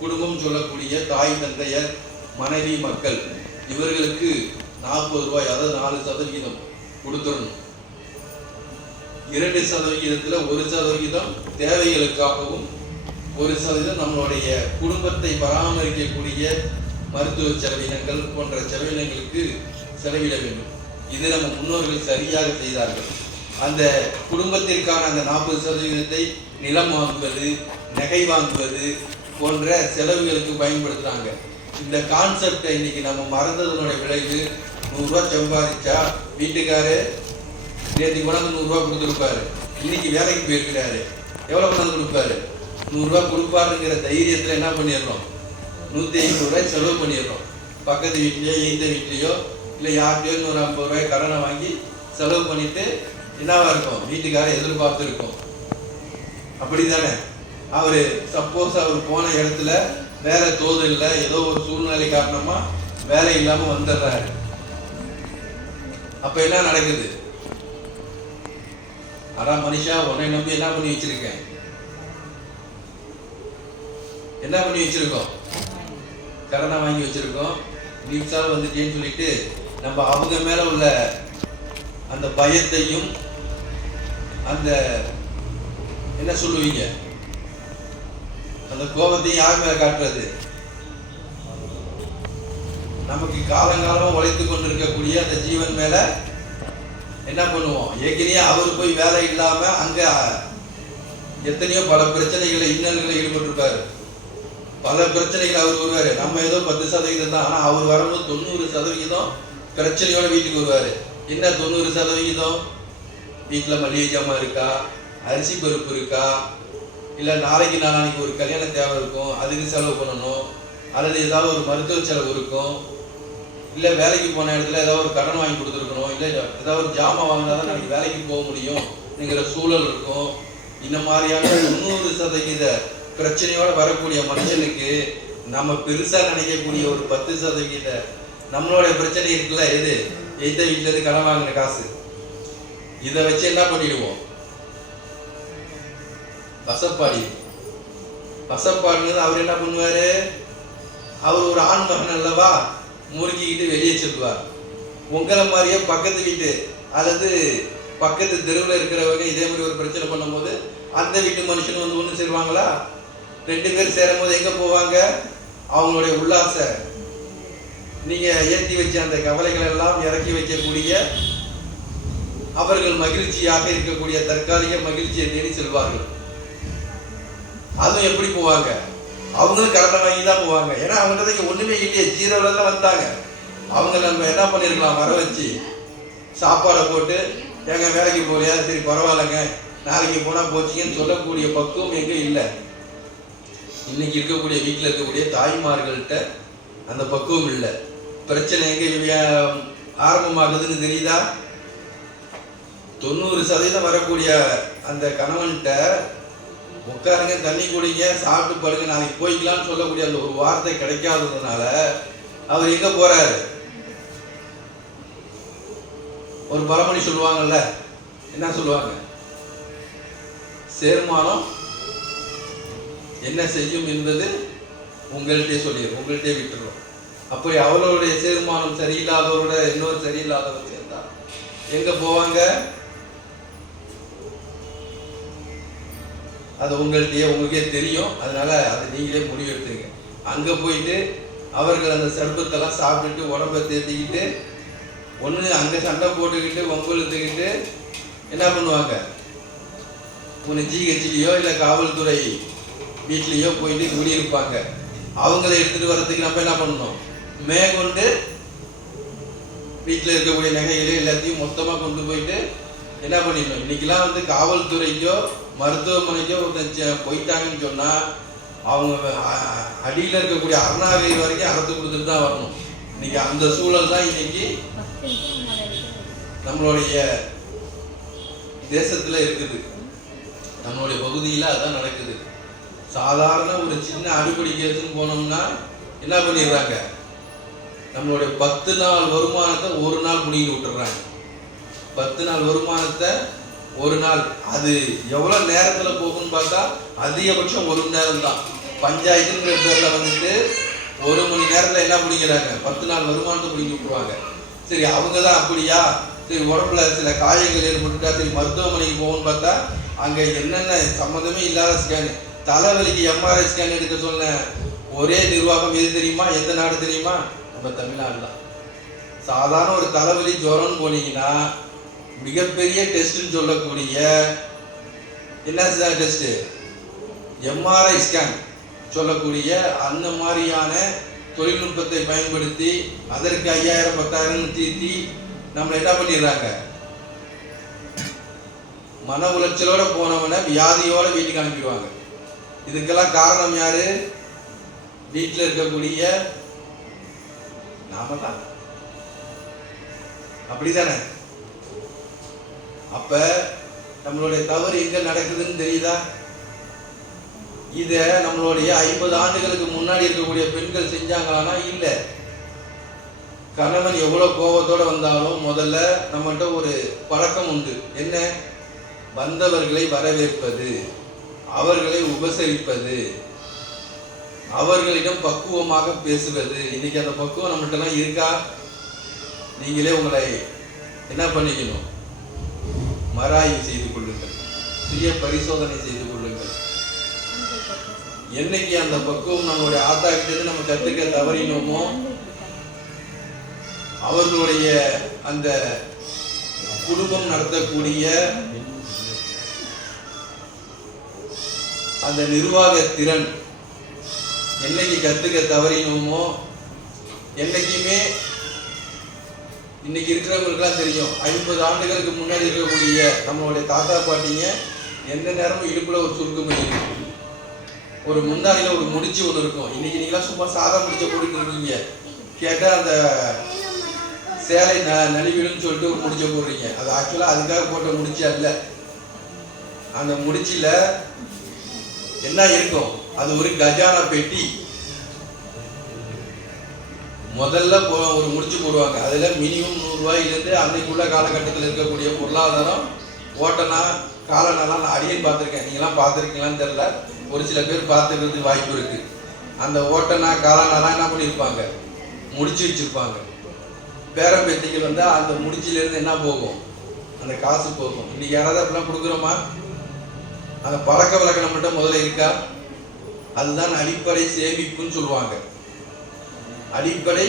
குடும்பம் சொல்லக்கூடிய தாய் தந்தையர் மனைவி மக்கள் இவர்களுக்கு 40 ரூபாய், அதாவது 4% கொடுத்துடணும். 2% 1% தேவைகளுக்காகவும் 1% நம்மளுடைய குடும்பத்தை பராமரிக்கக்கூடிய மருத்துவ செலவினங்கள் போன்ற செலவினங்களுக்கு செலவிட வேண்டும். இது நம்ம முன்னோர்கள் சரியாக செய்தார்கள். அந்த குடும்பத்திற்கான அந்த 40% நிலம் வாங்குவது, நகை வாங்குவது போன்ற செலவுகளுக்கு பயன்படுத்துகிறாங்க. இந்த கான்செப்டை இன்னைக்கு நம்ம மறந்ததனுடைய விளைவு 100 ரூபா சம்பாதிச்சா வீட்டுக்காரு நேற்று கொண்டாந்து 100 ரூபா கொடுத்துருப்பாரு, இன்னைக்கு வேலைக்கு போயிருக்கிறாரு, எவ்வளோ கொண்டாந்து கொடுப்பாரு? 100 ரூபா கொடுப்பாருங்கிற தைரியத்தில் என்ன பண்ணிடுறோம்? 150 ரூபாய் செலவு பண்ணிடுறோம். பக்கத்து வீட்லையோ இந்த வீட்லையோ இல்லை யார்கிட்டயோ 150 ரூபாய் கடனை வாங்கி செலவு பண்ணிட்டு என்னவா இருக்கும்? வீட்டுக்காரர் எதிர்பார்த்து இருக்கும். அப்படி தானே? அவர் சப்போஸ் அவர் போன இடத்துல வேற தோதல்ல ஏதோ ஒரு சூழ்நிலை காரணமா வேலை இல்லாம வந்துடுறாரு. அப்ப என்ன நடக்குது? அடா மனுஷா, உன்னை நம்பி என்ன பண்ணி வச்சிருக்கேன்? என்ன பண்ணி வச்சிருக்கோம்? கடனை வாங்கி வச்சிருக்கோம். நீச்சால் வந்துட்டேன்னு சொல்லிட்டு நம்ம அவங்க மேல உள்ள அந்த பயத்தையும் அந்த என்ன சொல்லுவீங்க அந்த கோபத்தையும் யார் மேல காட்டுறது? நமக்கு காலங்காலமா உழைத்து கொண்டு இருக்கக்கூடிய அந்த ஜீவன் மேல என்ன பண்ணுவோம்? ஏற்கனவே அவர் போய் வேலை இல்லாம அங்க எத்தனையோ பல பிரச்சனைகளை இன்னல்களை ஈடுபட்டிருப்பாரு. பல பிரச்சனைகள் அவர் வருவாரு. நம்ம ஏதோ 10% தான், ஆனா அவர் வரும்போது 90% பிரச்சனையோட வீட்டுக்கு வருவாரு. என்ன 90%? வீட்டுல மளிகை ஜாமான் இருக்கா, அரிசி பருப்பு இருக்கா, இல்லை நாளைக்கு நாளானிக்கு ஒரு கல்யாண தேவை இருக்கும், அதுக்கு செலவு பண்ணணும், அல்லது ஏதாவது ஒரு மருத்துவ செலவு இருக்கும், இல்லை வேலைக்கு போன இடத்துல ஏதாவது ஒரு கடன் வாங்கி கொடுத்துருக்கணும், இல்லை ஏதாவது ஒரு ஜாமான் வாங்கினா தான் நாளைக்கு வேலைக்கு போக முடியும்ங்கிற சூழல் இருக்கும். இந்த மாதிரியான 90% பிரச்சனையோட வரக்கூடிய மனுஷனுக்கு நம்ம பெருசா நினைக்கக்கூடிய ஒரு 10% நம்மளுடைய பிரச்சனை இருக்குல்ல, எது? எந்த வீட்டுல இருந்து கடன் வாங்கின காசு. இதை வச்சு என்ன பண்ணிடுவோம்? வசப்பாடி. வசப்பாடுங்கிறது அவர் என்ன பண்ணுவாரு? அவர் ஒரு ஆண் மகன் அல்லவா, முறுக்கிக்கிட்டு வெளியே சொல்லுவார். உங்களை மாதிரியே பக்கத்து வீட்டு அல்லது பக்கத்து தெருவில் இருக்கிறவங்க இதே மாதிரி ஒரு பிரச்சனை பண்ணும்போது அந்த வீட்டு மனுஷன் வந்து ஒன்று சேருவாங்களா? 2 பேர் சேரும் போது எங்க போவாங்க? அவங்களுடைய உல்லாச நீங்க ஏற்றி வச்ச அந்த கவலைகள் எல்லாம் இறக்கி வைக்கக்கூடிய, அவர்கள் மகிழ்ச்சியாக இருக்கக்கூடிய தற்காலிக மகிழ்ச்சியை தேடி செல்வார்கள். அதுவும் எப்படி போவாங்க? அவங்களும் கடனை வாங்கி தான் போவாங்க. ஏன்னா அவங்ககிட்ட ஒண்ணுமே இல்லையே, 0ல தான் வந்தாங்க. அவங்க நம்ம என்ன பண்ணிருக்கலாம்? வர வச்சு சாப்பாடை போட்டு, எங்க வேலைக்கு போறியா? சரி பரவாயில்லைங்க, நாளைக்கு போனா போச்சிங்கன்னு சொல்லக்கூடிய பக்குவம் எங்க இல்லை. இன்னைக்கு இருக்கக்கூடிய வீட்டில் இருக்கக்கூடிய தாய்மார்கள்ட்ட அந்த பக்குவம் இல்லை. பிரச்சனை எங்க ஆரம்பமாகுதுன்னு தெரியுதா? 90% வரக்கூடிய அந்த கணவன்கிட்ட உட்காருங்க, தண்ணி குடிங்க, சாப்பிட்டு படுங்க, நாளைக்கு போய்க்கலாம்னு சொல்லக்கூடிய அந்த ஒரு வார்த்தை கிடைக்காததுனால அவர் எங்க போறாரு? ஒரு பழமொழி சொல்லுவாங்கல்ல, என்ன சொல்லுவாங்க? சேர்மானம் என்ன செய்யும் என்பது உங்கள்கிட்டே சொல்லிடும், உங்கள்கிட்டே விட்டுரும். அப்படி அவளுடைய சேர்மானம் சரியில்லாதவரோட இன்னொரு சரியில்லாதவர் சேர்ந்தா எங்க போவாங்க? அது உங்களுக்கே தெரியும். அதனால அதை நீங்களே முடிவெடுத்துங்க. அங்க போயிட்டு அவர்கள் அந்த சர்பத்தெல்லாம் சாப்பிட்டுட்டு உடம்பை தேத்திக்கிட்டு ஒன்று அங்கே சண்டை போட்டுக்கிட்டு வம்புழுத்துக்கிட்டு என்ன பண்ணுவாங்க? ஒன்று ஜிஹெச்லையோ இல்லை காவல்துறை வீட்லேயோ போயிட்டு குடியிருப்பாங்க. அவங்கள எடுத்துட்டு வர்றதுக்கு நம்ம என்ன பண்ணணும்? மேற்கொண்டு வீட்டில் இருக்கக்கூடிய நகைகளை எல்லாத்தையும் மொத்தமாக கொண்டு போயிட்டு என்ன பண்ணிடணும்? இன்னைக்கெல்லாம் வந்து காவல்துறைக்கோ மருத்துவமனைக்கோ போயிட்டாங்கன்னு சொன்னால் அவங்க அடியில் இருக்கக்கூடிய அருணாகிரி வரைக்கும் அறுத்து கொடுத்துட்டு தான் வரணும். இன்னைக்கு அந்த சூழல் தான் இன்னைக்கு நம்மளுடைய தேசத்தில் இருக்குது, நம்மளுடைய பகுதியில் அதான் நடக்குது. சாதாரண ஒரு சின்ன அடிப்படை கேஸுன்னு போனோம்னா என்ன பண்ணிடுறாங்க? நம்மளுடைய 10 நாள் வருமானத்தை ஒரு நாள் முடிவு விட்டுறாங்க. 10 நாள் வருமானத்தை ஒரு நாள், அது எவ்வளோ நேரத்தில் போகும்னு பார்த்தா அதிகபட்சம் 1 மணி நேரம் தான். பஞ்சாயத்துங்கிற பேர்ல வந்துட்டு 1 மணி நேரத்தில் என்ன பிடிக்கிறாங்க, 10 நாள் வருமானத்தை பிடிக்க விட்டுருவாங்க. சரி, அவங்க தான் அப்படியா? சரி, உடம்புல சில காயங்கள் ஏற்பட்டுட்டா சரி மருத்துவமனைக்கு போகணும்னு பார்த்தா அங்கே என்னென்ன சம்மந்தமே இல்லாத ஸ்கேனு. தலைவலிக்கு எம்ஆர்ஐ ஸ்கேன் எடுக்க சொன்ன ஒரே நிர்வாகம் எது தெரியுமா? எந்த நாடு தெரியுமா? நம்ம தமிழ்நாடு தான். சாதாரண ஒரு தலைவலி ஜுரம்னு போனீங்கன்னா மிகப்பெரிய டெஸ்ட்னு சொல்லக்கூடிய என்ன டெஸ்ட், எம்ஆர்ஐ ஸ்கேன் சொல்லக்கூடிய அந்த மாதிரியான தொழில்நுட்பத்தை பயன்படுத்தி அதற்கு 5000 10,000 தீர்த்தி நம்மளை என்ன பண்ணிடுறாங்க, மன உளைச்சலோட போனவனை வியாதியோட வீட்டுக்கு அனுப்பிடுவாங்க. இதுக்கெல்லாம் காரணம் யாரு? வீட்டில் இருக்கக்கூடிய நாம தான். அப்படிதானே? அப்ப நம்மளுடைய தவறு எங்க நடக்குதுன்னு தெரியுதா? இத நம்மளுடைய 50 ஆண்டுகளுக்கு முன்னாடி இருக்கக்கூடிய பெண்கள் செஞ்சாங்களானா இல்ல. கணவன் எவ்வளவு கோபத்தோட வந்தாலும் முதல்ல நம்மகிட்ட ஒரு பழக்கம் உண்டு. என்ன? வந்தவர்களை வரவேற்பது, அவர்களை உபசரிப்பது, அவர்களிடம் பக்குவமாக பேசுவது. இன்னைக்கு அந்த பக்குவம் நம்மகிட்ட எல்லாம் இருக்கா? நீங்களே உங்களை என்ன பண்ணிக்கணும், மராய்வு செய்து கொள்ளுங்கள், சுய பரிசோதனை செய்து கொள்ளுங்கள். என்னைக்கு அந்த பக்குவம் நம்மளுடைய ஆத்தா கிட்ட நம்ம கத்துக்க தவறினோமோ அவர்களுடைய அந்த குடும்பம் நடத்தக்கூடிய அந்த நிர்வாக திறன் என்னைக்கு கத்துக்க தவறினோமோ, என்னைக்குமே இன்னைக்கு இருக்கிறவங்களுக்குலாம் தெரியும். 50 ஆண்டுகளுக்கு முன்னாடி இருக்கக்கூடிய நம்மளுடைய தாத்தா பாட்டிங்க எந்த நேரமும் இடுப்புல ஒரு சுருக்கம் இருக்கும், ஒரு முந்தானில ஒரு முடிச்சு ஒன்று இருக்கும். இன்னைக்கு நீங்களாம் சும்மா சாதா முடிச்ச போட்டுட்டு இருக்கீங்க. கேட்டா அந்த சேலை நலிவிடுன்னு சொல்லிட்டு ஒரு முடிச்ச போடுறீங்க. அது ஆக்சுவலா அதுக்காக போட்ட முடிச்சு அல்ல. அந்த முடிச்சில என்ன இருக்கும்? அது ஒரு கஜானா பெட்டி. முதல்ல ஒரு முடிச்சு போடுவாங்க. அதுல மினிமம் 100 ரூபாயிலிருந்து அன்னைக்குள்ள காலகட்டத்தில் இருக்கக்கூடிய பொருளாதாரம் ஓட்டனா காலனாலாம் நான் அடியேன்னு பார்த்துருக்கேன். நீங்களாம் பார்த்துருக்கீங்களான்னு தெரியல, ஒரு சில பேர் பார்த்துக்கிறதுக்கு வாய்ப்பு இருக்கு. அந்த ஓட்டனா காலனாலாம் என்ன பண்ணியிருப்பாங்க, முடிச்சு வச்சிருப்பாங்க. பேரம்பேத்திகள் வந்தா அந்த முடிச்சிலிருந்து என்ன போகும், அந்த காசு போகும். இன்னைக்கு யாராவது அப்படிலாம் கொடுக்குறோமா? அந்த பழக்க வழக்கம் மட்டும் முதல்ல இருக்கா? அதுதான் அடிப்படை சேமிப்புன்னு சொல்லுவாங்க. அடிப்படை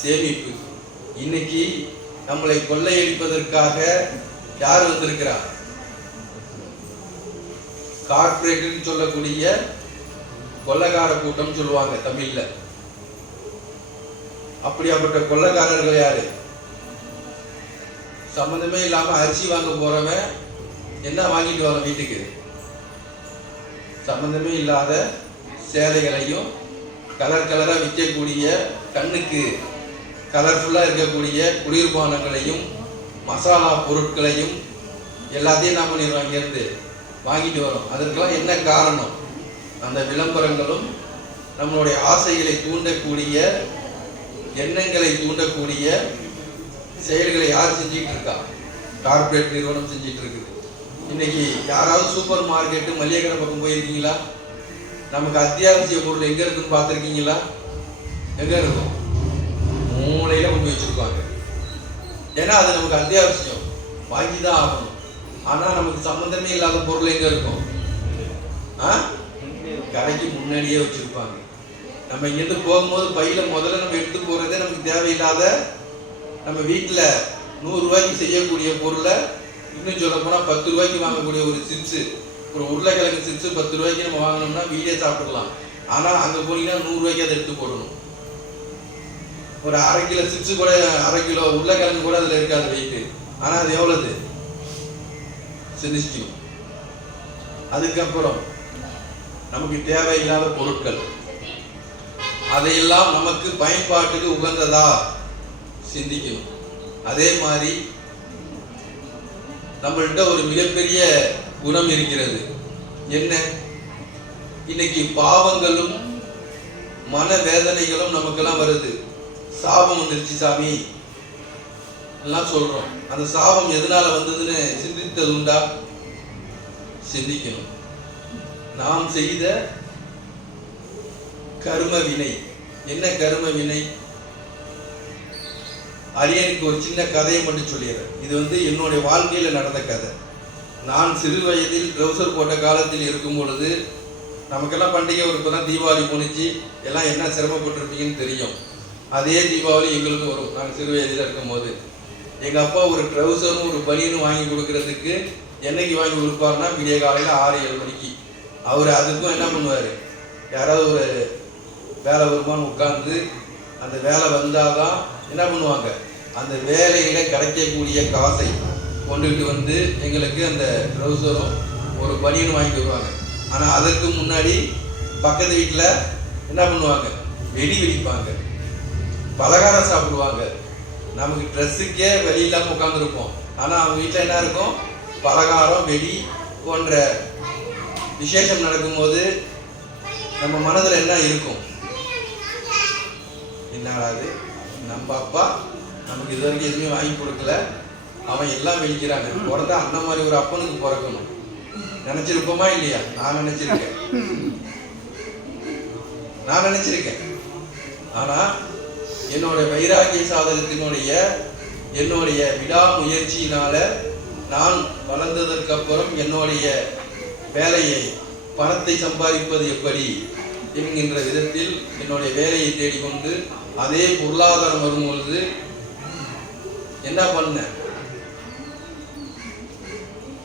சேமிப்பு. இன்னைக்கு நம்மளை கொள்ளையடிப்பதற்காக யார் வந்திருக்கிறா? கார்பரேட் சொல்லக்கூடிய கொள்ளைக்கார கூட்டம் சொல்லுவாங்க தமிழ்ல. அப்படியாப்பட்ட கொள்ளைக்காரர்கள் யாரு? சம்பந்தமே இல்லாம அரிசி வாங்க போறவன் என்ன வாங்கிட்டு வர வீட்டுக்கு, சம்பந்தமே இல்லாத சேலைகளையும் கலர் கலரா விற்கக்கூடிய கண்ணுக்கு கலர்ஃபுல்லா இருக்கக்கூடிய குளிர்பானங்களையும் மசாலா பொருட்களையும் எல்லாத்தையும் என்ன பண்ணிடுவோம், இங்கிருந்து வாங்கிட்டு வரோம். அதற்கெல்லாம் என்ன காரணம்? அந்த விளம்பரங்களும் நம்மளுடைய ஆசைகளை தூண்டக்கூடிய எண்ணங்களை தூண்டக்கூடிய செயல்களை யார் செஞ்சிட்டு இருக்கா? கார்பரேட் நிறுவனம் செஞ்சிட்டு இருக்குது. இன்னைக்கு யாராவது சூப்பர் மார்க்கெட்டு மளிகை கடை பக்கம் போயிருக்கீங்களா? நமக்கு அத்தியாவசிய பொருள் எங்க இருக்குன்னு பார்த்துருக்கீங்களா? எங்க இருக்கும்? மூளையில கொண்டு வச்சிருப்பாங்க. ஏன்னா அது நமக்கு அத்தியாவசியம், வாங்கிதான் ஆகணும். ஆனா நமக்கு சம்பந்தமே இல்லாத பொருள் எங்க இருக்கும்? கடைக்கு முன்னாடியே வச்சிருப்பாங்க. நம்ம இங்கிருந்து போகும்போது பையில முதல்ல நம்ம எடுத்து போறதே நமக்கு தேவையில்லாத, நம்ம வீட்டுல 100 ரூபாய்க்கு செய்யக்கூடிய பொருளை இன்னும் சொல்ல போனா 10 ரூபாய்க்கு வாங்கக்கூடிய ஒரு சிப்ஸ், ஒரு உருளைக்கிழங்கு சிப்ஸ் 10 ரூபாய்க்கு நம்ம வாங்கினோம்னா வீடே சாப்பிடலாம். ஆனா அங்க போனீங்கன்னா 100 ரூபாய்க்கு அதை எடுத்து போடணும். ஒரு 1/2 கிலோ சிப்ஸ் கூட 1/2 கிலோ உருளைக்கிழங்கு கூட அதுல இருக்காது வெயிட்டு. ஆனா அது எவ்வளவு சிந்திக்கும். அதுக்கப்புறம் நமக்கு தேவையில்லாத பொருட்கள், அதையெல்லாம் நமக்கு பயன்பாட்டுக்கு உகந்ததா சிந்திக்கணும். அதே மாதிரி நம்மள்கிட்ட ஒரு மிகப்பெரிய குணம் இருக்கிறது. என்ன? இன்னைக்கு பாவங்களும் மன வேதனைகளும் நமக்கெல்லாம் வருது. சாபம் வந்துருச்சு சாமி எல்லாம் சொல்றோம். அந்த சாபம் எதனால வந்ததுன்னு சிந்தித்தது உண்டா? சிந்திக்கணும். நாம் செய்த கர்ம வினை. என்ன கர்ம வினை? அரியனுக்கு ஒரு சின்ன கதையை மட்டும் சொல்லிடுறேன். இது என்னுடைய வாழ்க்கையில் நடந்த கதை. நான் சிறு வயதில் ட்ரௌசர் போட்ட காலத்தில் இருக்கும் பொழுது, நமக்கெல்லாம் பண்டிகை ஒரு இப்போ தான் தீபாவளி போணுச்சு, எல்லாம் என்ன சிரமப்பட்டிருப்பீங்கன்னு தெரியும். அதே தீபாவளி எங்களுக்கும் வரும். நாங்கள் சிறு வயதில் இருக்கும்போது எங்கள் அப்பா ஒரு ட்ரௌசரும் ஒரு பனியனும் வாங்கி கொடுக்கறதுக்கு என்னைக்கு வாங்கி கொடுப்பாருன்னா விடிய காலையில் 6-7 மணிக்கு. அவர் அதுக்கும் என்ன பண்ணுவார், யாராவது ஒரு வேலை வருமானு உட்கார்ந்து அந்த வேலை வந்தால் தான் என்ன பண்ணுவாங்க, அந்த வேலையில கிடைக்கக்கூடிய காசை கொண்டுகிட்டு வந்து எங்களுக்கு அந்த ட்ரௌசரும் ஒரு பனியனும் வாங்கி வருவாங்க. ஆனால் அதற்கு முன்னாடி பக்கத்து வீட்டில் என்ன பண்ணுவாங்க, வெடி வெடிப்பாங்க, பலகாரம் சாப்பிடுவாங்க. நமக்கு ட்ரெஸ்ஸுக்கே வெளி இல்லாமல் உட்காந்துருப்போம். ஆனால் அவங்க வீட்டில் என்ன இருக்கும், பலகாரம் வெடி போன்ற விசேஷம் நடக்கும்போது நம்ம மனதில் என்ன இருக்கும், என்னாடாது நம்ம அப்பா நமக்கு இது வரைக்கும் எதுவுமே வாங்கி கொடுக்கல, அவன் எல்லாம் வெடிக்கிறாங்க, பிறந்தா அந்த மாதிரி ஒரு அப்பனுக்கு பிறக்கணும் நினைச்சிருப்போமா இல்லையா? நான் நினைச்சிருக்கேன். ஆனா என்னுடைய வைராகிய சாதகத்தினுடைய என்னுடைய விடாமுயற்சியினால நான் வளர்ந்ததற்கு அப்புறம் என்னுடைய வேலையை, பணத்தை சம்பாதிப்பது எப்படி என்கின்ற விதத்தில் என்னுடைய வேலையை தேடிக்கொண்டு அதே பொருளாதாரம் வரும்பொழுது என்ன பண்ண,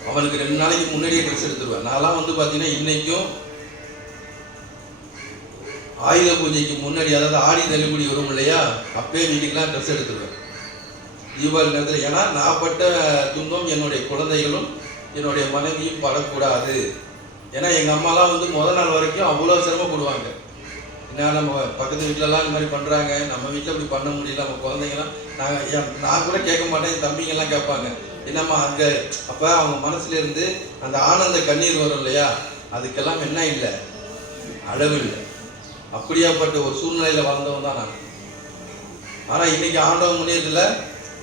அவனுக்கு 2 நாளைக்கு முன்னாடியே ட்ரெஸ் எடுத்துருவேன். நான்லாம் பார்த்தீங்கன்னா இன்னைக்கும் ஆயுத பூஜைக்கு முன்னாடி, அதாவது ஆடி தள்ளுபடி வரும் இல்லையா, அப்பயே வீட்டுக்கெல்லாம் ட்ரெஸ் எடுத்துருவேன் தீபாவளி நேரத்தில். ஏன்னா நான் பட்ட துன்பம் என்னுடைய குழந்தைகளும் என்னுடைய மனைவியும் படக்கூடாது. ஏன்னா எங்கள் அம்மாலாம் முதல் நாள் வரைக்கும் அவ்வளோ சிரமப்படுவாங்க. என்ன நம்ம பக்கத்து வீட்டிலலாம் இந்த மாதிரி பண்ணுறாங்க, நம்ம வீட்டில் இப்படி பண்ண முடியல, நம்ம குழந்தைங்களாம் நான் கூட கேட்க மாட்டேன், என் தம்பிங்கெல்லாம் கேட்பாங்க என்னம்மா அங்கே. அப்போ அவங்க மனசுல இருந்து அந்த ஆனந்த கண்ணீர் வரும் இல்லையா, அதுக்கெல்லாம் என்ன இல்லை, அளவு இல்லை. அப்படியாப்பட்ட ஒரு சூழ்நிலையில் வளர்ந்தவன் தான் நான். ஆனால் இன்னைக்கு ஆண்டவன் முன்னேற்றத்தில்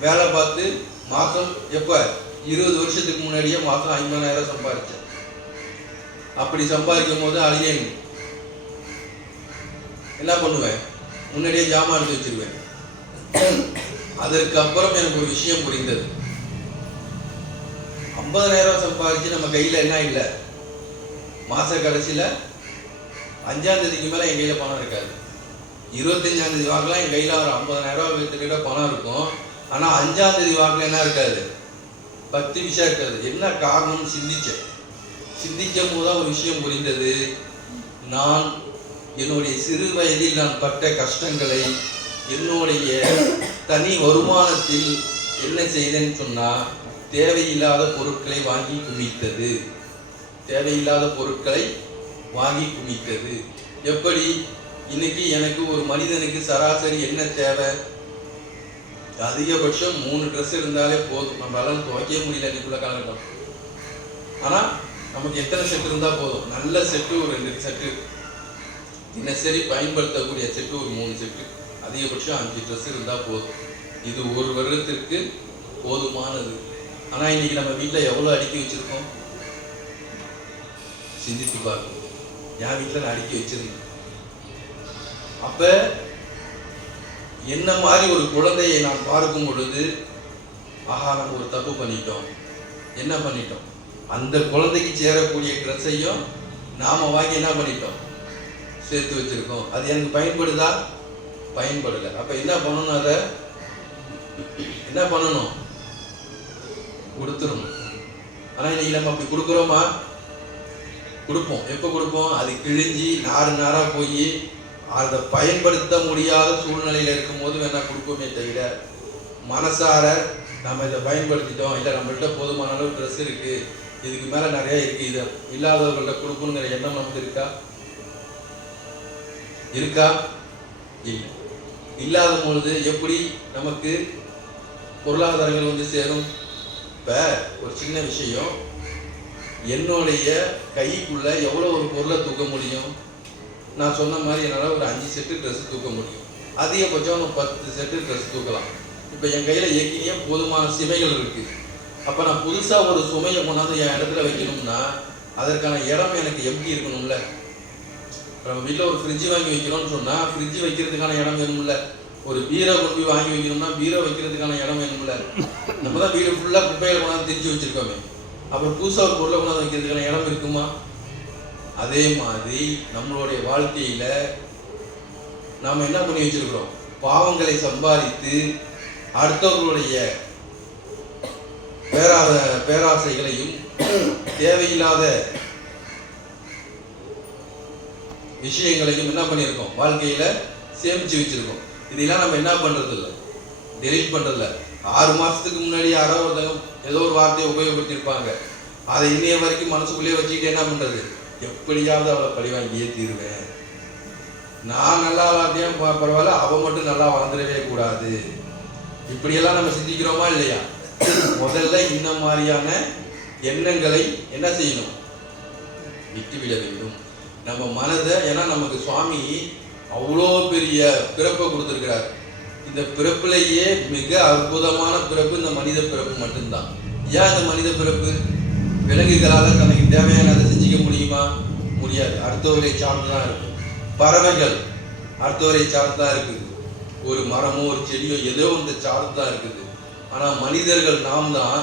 வேலை பார்த்து மாதம் எப்போ 20 வருஷத்துக்கு முன்னாடியே மாதம் 50,000 சம்பாதிச்சேன். அப்படி சம்பாதிக்கும் போது அழியன் என்ன பண்ணுவேன், முன்னாடியே ஜாமான் எடுத்து வச்சிருவேன். அதற்கு அப்புறம் எனக்கு ஒரு விஷயம் புரிந்தது, 50,000 சம்பாதிச்சு நம்ம கையில் என்ன இல்லை, மாச கடைசியில் 5ஆம் தேதிக்கு மேலே என் கையில் பணம் இருக்காது. 25ஆம் தேதி வாங்கலாம் என் கையில் ஒரு 50,000 வித்துக்கிட்ட பணம் இருக்கும். ஆனால் 5ஆம் தேதி வாக்கில் என்ன இருக்காது, 10 விஷயம் இருக்காது. என்ன காரணம் சிந்திக்கும் போதுதான் ஒரு விஷயம் புரிந்தது. நான் என்னுடைய சிறு வயதில் நான் பட்ட கஷ்டங்களை என்னுடைய தனி வருமானத்தில் என்ன செய்தேன்னு சொன்னா, தேவையில்லாத பொருட்களை வாங்கி குமித்தது. எப்படி இன்னைக்கு எனக்கு ஒரு மனிதனுக்கு சராசரி என்ன தேவை, அதிகபட்சம் 3 ட்ரெஸ் இருந்தாலே போதும். நம்மளால துவைக்க முடியல இன்னைக்குள்ள காலகட்டம். ஆனால் நமக்கு எத்தனை செட்டு இருந்தால் போதும், நல்ல செட்டு ஒரு 2 செட்டு, தினசரி பயன்படுத்தக்கூடிய செட்டு ஒரு 3 செட்டு, அதிகபட்சம் 5 ட்ரெஸ் இருந்தால் போதும். இது ஒரு வருடத்திற்கு போதுமானது. ஆனால் இன்னைக்கு நம்ம வீட்டில் எவ்வளோ அடுக்கி வச்சிருக்கோம் சிந்தித்து பார்க்கணும். என் வீட்டில் நான் அடுக்கி வச்சிருந்தேன். அப்போ என்ன மாதிரி ஒரு குழந்தையை நான் பார்க்கும் பொழுது, ஆஹா நம்ம ஒரு தப்பு பண்ணிட்டோம். என்ன பண்ணிட்டோம், அந்த குழந்தைக்கு சேரக்கூடிய ட்ரெஸ்ஸையும் நாம வாங்கி என்ன பண்ணிட்டோம், சேர்த்து வச்சிருக்கோம். அது எனக்கு பயன்படுதா, பயன்படலை. அப்ப என்ன பண்ணணும், அதை என்ன பண்ணணும், கொடுத்துடணும். ஆனா இன்னைக்கு நம்ம அப்படி கொடுக்குறோமா, கொடுப்போம். எப்போ கொடுப்போம், அது கிழிஞ்சி நாரா போய் அதை பயன்படுத்த முடியாத சூழ்நிலையில் இருக்கும்போது வேணா கொடுப்போமே தவிர, மனசார நம்ம இதை பயன்படுத்திட்டோம், இல்லை நம்மள்கிட்ட போதுமான அளவு ட்ரெஸ் இருக்கு, இதுக்கு மேலே நிறைய இருக்கு, இதை இல்லாதவர்கள்ட்ட கொடுக்கணுங்கிற எண்ணம் நமக்கு இருக்கா? இல்லை. இல்லாத பொழுது எப்படி நமக்கு பொருளாதாரங்கள் சேரும்? இப்போ ஒரு சின்ன விஷயம், என்னுடைய கைக்குள்ள எவ்வளோ ஒரு பொருளை தூக்க முடியும்? நான் சொன்ன மாதிரி என்னால் ஒரு 5 செட்டு ட்ரெஸ் தூக்க முடியும். அதிகபட்சம் 10 செட்டு ட்ரெஸ் தூக்கலாம். இப்போ என் கையில் ஏற்கனவே போதுமான சுமைகள் இருக்குது. அப்போ நான் புதுசாக ஒரு சுமையை கொண்டாந்து என் இடத்துல வைக்கணும்னா அதற்கான இடம் எனக்கு எப்படி இருக்கணும்ல? நம்ம வீட்டில் ஒரு ஃப்ரிட்ஜ் வாங்கி வைக்கிறோம்னு சொன்னால் ஃப்ரிட்ஜ் வைக்கிறதுக்கான இடம் வேணும்ல. ஒரு பீரோ கொண்டு போய் வாங்கி வைக்கணும்னா பீரோ வைக்கிறதுக்கான இடம் வேணும்ல. நம்ம தான் வீடு ஃபுல்லாக குப்பையில் கொண்டாந்து திரிச்சு வச்சுருக்கோமே, அப்புறம் புதுசாக ஒரு பொருளை கொண்டாந்து வைக்கிறதுக்கான இடம் இருக்குமா? அதே மாதிரி நம்மளுடைய வாழ்க்கையில் நாம் என்ன பண்ணி வச்சிருக்கிறோம்? பாவங்களை சம்பாதித்து அடுத்தவர்களுடைய பேராசைகளையும் தேவையில்லாத விஷயங்களையும் என்ன பண்ணியிருக்கோம்? வாழ்க்கையில சேமிச்சு வச்சிருக்கோம். இதெல்லாம் நம்ம என்ன பண்றது இல்லை, டெலீட் பண்றது இல்லை. 6 மாசத்துக்கு முன்னாடி யாரோ ஏதோ ஒரு வார்த்தையை உபயோகப்படுத்தியிருப்பாங்க. அதை இன்னைய வரைக்கும் மனசுக்குள்ளேயே வச்சுக்கிட்டு என்ன பண்றது? எப்படியாவது அவளை பழி வாங்கியே தீருவேன், நான் நல்லா வார்த்தையா பரவாயில்ல, அவ மட்டும் நல்லா வாழ்ந்துடவே கூடாது. இப்படியெல்லாம் நம்ம சிந்திக்கிறோமா இல்லையா? முதல்ல இந்த மாதிரியான எண்ணங்களை என்ன செய்யணும்? விட்டுவிட வேண்டும் நம்ம மனதை. ஏன்னா நமக்கு சுவாமி அவ்வளோ பெரிய பிறப்பை கொடுத்துருக்கிறார். இந்த பிறப்புலேயே மிக அற்புதமான பிறப்பு இந்த மனித பிறப்பு மட்டும்தான். ஏன் இந்த மனித பிறப்பு? விலங்குகளால் தனக்கு தேவையானதை செஞ்சுக்க முடியுமா? முடியாது. அடுத்தவரை சார்ந்து தான் இருக்கும். பறவைகள் அடுத்தவரை சார்ந்து தான் இருக்குது. ஒரு மரமோ ஒரு செடியோ ஏதோ ஒன்று சார்ந்து தான் இருக்குது. ஆனால் மனிதர்கள் நாம் தான்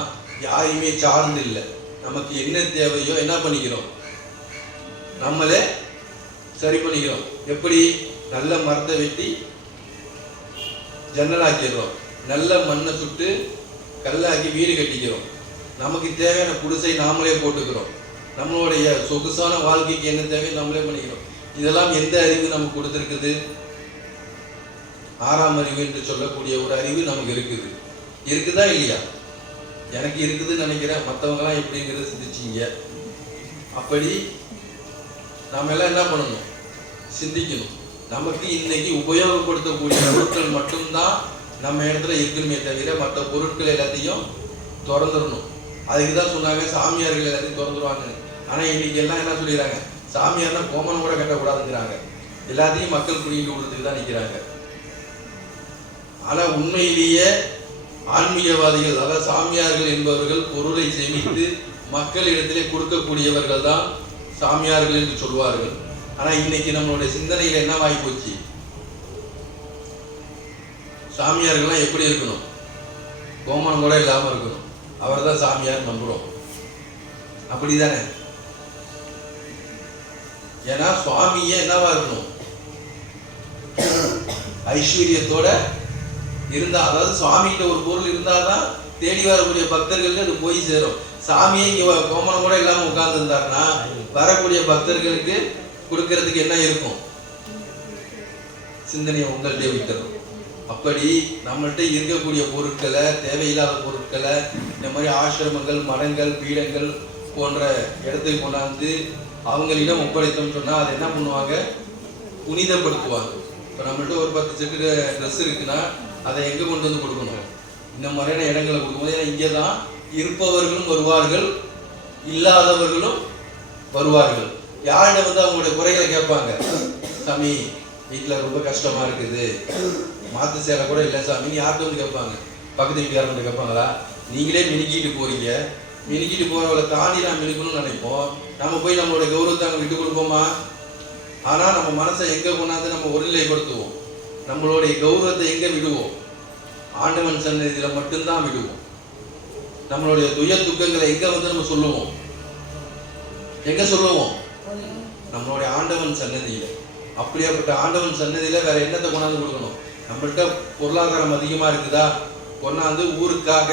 யாரையுமே சார்ந்து இல்லை. நமக்கு என்ன தேவையோ என்ன பண்ணிக்கிறோம்? நம்மளே சரி பண்ணிக்கிறோம். எப்படி? நல்ல மரத்தை வெட்டி ஜன்னலாக்கிடுறோம், நல்ல மண்ணை சுட்டு கல்லாக்கி வீடு கட்டிக்கிறோம், நமக்கு தேவையான குடிசை நாமளே போட்டுக்கிறோம், நம்மளுடைய சொகுசான வாழ்க்கைக்கு என்ன தேவையோ நம்மளே பண்ணிக்கிறோம். இதெல்லாம் எந்த அறிவு நமக்கு கொடுத்துருக்குது? 6ஆம் அறிவு என்று சொல்லக்கூடிய ஒரு அறிவு நமக்கு இருக்குது. இருக்குதா இல்லையா? எனக்கு இருக்குதுன்னு நினைக்கிறேன். மற்றவங்கலாம் எப்படிங்கிறத சிந்திச்சிங்க. அப்படி நாம் எல்லாம் என்ன பண்ணணும்? சிந்திக்கணும். நமக்கு இன்னைக்கு உபயோகப்படுத்தக்கூடிய பொருட்கள் மட்டும்தான் நம்ம இடத்துல இருக்கணுமே தவிர மற்ற பொருட்கள் எல்லாத்தையும் திறந்துடணும். அதுக்கு தான் சொன்னாங்க சாமியார்கள் எல்லாத்தையும் திறந்துடுவாங்க. ஆனால் இன்னைக்கு எல்லாம் என்ன சொல்லிடுறாங்க? சாமியார்னா கோமனம் கூட கட்டக்கூடாதுங்கிறாங்க. எல்லாத்தையும் மக்கள் குடிக்கிட்டு விடுறதுக்கு தான் நிற்கிறாங்க. ஆனால் உண்மையிலேயே ஆன்மீகவாதிகள், அதாவது சாமியார்கள் என்பவர்கள் பொருளை சேமித்து மக்களிடத்திலே கொடுக்கக்கூடியவர்கள் தான் சாமியார்கள் என்று சொல்வார்கள். ஆனா இன்னைக்கு நம்மளுடைய சிந்தனையில என்ன ஆகி போச்சு? சாமியார்கள்லாம் எப்படி இருக்கணும்? கோமனம் கூட இல்லாம இருக்கணும், அவர் தான் சாமியார் நம்புறோம். அப்படிதானே? ஏன்னா சுவாமியே என்னவா இருக்கணும்? ஐஸ்வர்யத்தோட இருந்தா, அதாவது சுவாமிகிட்ட ஒரு பொருள் இருந்தால்தான் தேடி வரக்கூடிய பக்தர்களுக்கு அது போய் சேரும். சாமியை கோமனம் கூட இல்லாம உட்கார்ந்து இருந்தாருன்னா வரக்கூடிய பக்தர்களுக்கு கொடுக்கறதுக்கு என்ன இருக்கும்? சிந்தனையை உங்கள்கிட்ட விட்டுரும். அப்படி நம்மள்கிட்ட இருக்கக்கூடிய பொருட்களை, தேவையில்லாத பொருட்களை இந்த மாதிரி ஆசிரமங்கள், மடங்கள், பீடங்கள் போன்ற இடத்துக்கு கொண்டாந்து அவங்களிடம் ஒப்படைத்தோம்னு சொன்னா அதை என்ன பண்ணுவாங்க? புனிதப்படுத்துவாங்க. இப்போ நம்மள்ட்ட ஒரு 10 செட்டு ட்ரெஸ் இருக்குன்னா அதை எங்கே கொண்டு வந்து கொடுக்கணும்? இந்த மாதிரியான இடங்களை கொடுக்கும்போது, ஏன்னா இங்கே தான் இருப்பவர்களும் வருவார்கள், இல்லாதவர்களும் வருவார்கள். யார்கிட்ட வந்து அவங்களுடைய குறைகளை கேட்பாங்க? சாமி வீட்டில் ரொம்ப கஷ்டமா இருக்குது, மாத்து சேலை கூட இல்லை சாமி, யார்கிட்ட வந்து கேட்பாங்க? பக்கத்து வீட்டுக்காரங்க கேட்பாங்களா? நீங்களே மினுக்கிட்டு போறீங்க, மினுக்கிட்டு போறவங்களை தாண்டி நான் மினுக்கணும்னு நினைப்போம். நம்ம போய் நம்மளோட கௌரவத்தை அங்கே விட்டு கொடுப்போமா? ஆனால் நம்ம மனசை எங்கே கொண்டாந்து நம்ம ஒருநிலைப்படுத்துவோம்? நம்மளுடைய கௌரவத்தை எங்கே விடுவோம்? ஆண்டவன் சன்னதியில் மட்டும்தான் விடுவோம். நம்மளுடைய துயர் துக்கங்களை எங்கே வந்து நம்ம சொல்லுவோம்? எங்கே சொல்லுவோம்? நம்மளுடைய ஆண்டவன் சன்னதியில். அப்படியாப்பட்ட ஆண்டவன் சன்னதியில் வேற என்னத்தை கொண்டாந்து கொடுக்கணும்? நம்மள்கிட்ட பொருளாதாரம் அதிகமாக இருக்குதா? கொண்டாந்து ஊருக்காக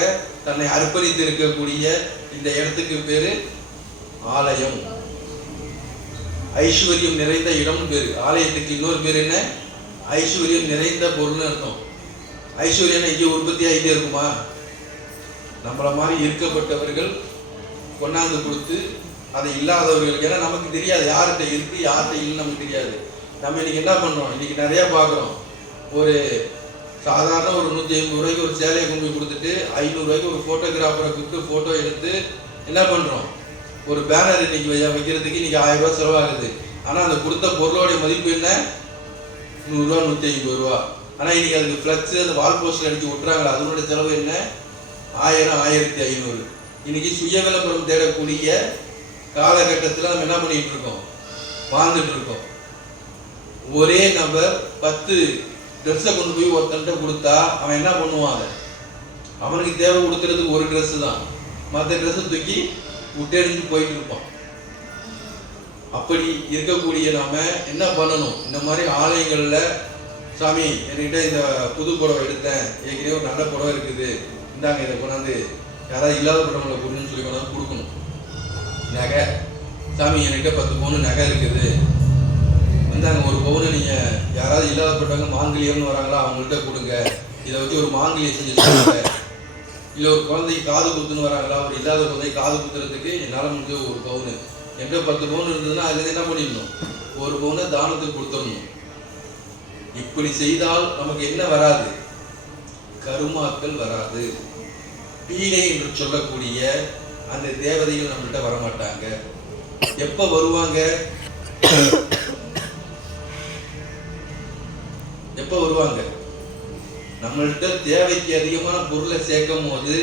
தன்னை அர்ப்பணித்து இருக்கக்கூடிய இந்த இடத்துக்கு பேரு ஆலயம். ஐஸ்வர்யம் நிறைந்த இடம் பேரு. ஆலயத்துக்கு இன்னொரு பேர் என்ன? ஐஸ்வர்யம் நிறைந்த பொருள்னு அர்த்தம். ஐஸ்வர்யம் இங்கே உற்பத்தி ஆகிட்டே இருக்குமா? நம்மள மாதிரி இருக்கப்பட்டவர்கள் கொண்டாந்து கொடுத்து அதை இல்லாதவர்களுக்கு, ஏன்னா நமக்கு தெரியாது யார்கிட்ட இருக்கு யார்கிட்ட இல்லைன்னு நமக்கு தெரியாது. நம்ம இன்னைக்கு என்ன பண்றோம்? இன்னைக்கு நிறைய பார்க்குறோம். ஒரு சாதாரண ஒரு 150 ரூபாய்க்கு ஒரு சேலையை கொண்டு போய் கொடுத்துட்டு 500 ரூபாய்க்கு ஒரு ஃபோட்டோகிராஃபரை கூப்பிட்டு ஃபோட்டோ எடுத்து என்ன பண்ணுறோம்? ஒரு பேனர் இன்னைக்கு வைக்கிறதுக்கு இன்னைக்கு 1000 ரூபா செலவாகுது. ஆனால் அந்த கொடுத்த பொருளோடைய மதிப்பு என்ன? 100 ரூபா, 150 ரூபா. ஆனால் இன்னைக்கு அதுக்கு ஃப்ளக்ஸ், அந்த வால் போஸ்டர் அடிச்சு விட்டுறாங்களா, அதனுடைய செலவு என்ன? 1000, 1500. இன்னைக்கு சுய விளம்பரம் தேடக்கூடிய காலகட்டத்தில் நம்ம என்ன பண்ணிட்டு இருக்கோம்? வாழ்ந்துட்டு இருக்கோம். ஒரே நபர் 10 ட்ரெஸ்ஸை கொண்டு போய் ஒருத்தன்ட்ட கொடுத்தா அவன் என்ன பண்ணுவான்? அவனுக்கு தேவை கொடுக்கறதுக்கு ஒரு ட்ரெஸ் தான், மற்ற ட்ரெஸ்ஸை தூக்கி விட்டெறிஞ்சு போயிட்டு இருப்பான். அப்படி இருக்கக்கூடிய நாம என்ன பண்ணணும்? இந்த மாதிரி ஆலயங்கள்ல சாமி என்கிட்ட இந்த புது புடவை எடுத்தேன், ஏற்கனவே ஒரு நல்ல புடவை இருக்குது, இந்தாங்க இதை கொண்டாந்து யாராவது இல்லாதப்பட்டவங்களை கொடுன்னு சொல்லி கொண்டாந்து கொடுக்கணும். நகை, சாமி என்கிட்ட 10 பவுன் நகை இருக்குது, இந்தாங்க ஒரு பவுனை நீங்க யாராவது இல்லாதப்பட்டவங்க மாங்கல்யம்னு வராங்களா அவங்கள்ட்ட கொடுங்க, இதை வச்சு ஒரு மாங்கல்யம் செஞ்சு சொல்லுங்க. இல்லை ஒரு குழந்தைக்கு காது குத்துன்னு வராங்களா, ஒரு இல்லாத குழந்தைக்கு காது குத்துறதுக்கு என்னால் முடிஞ்ச ஒரு பவுனு, என்கிட்ட 10 பவுன் இருந்ததுன்னா அதுல என்ன பண்ணிடணும்? ஒரு பவுனை தானத்துக்கு கொடுத்துடணும். இப்படி செய்தால் நமக்கு என்ன வராது? கருமாக்கள் வராது. பீடை என்று சொல்லக்கூடிய அந்த தேவதைகள் நம்மள்கிட்ட வரமாட்டாங்க. எப்ப வருவாங்க? எப்ப வருவாங்க? நம்மள்கிட்ட தேவைக்கு அதிகமான பொருளை சேர்க்கும் போது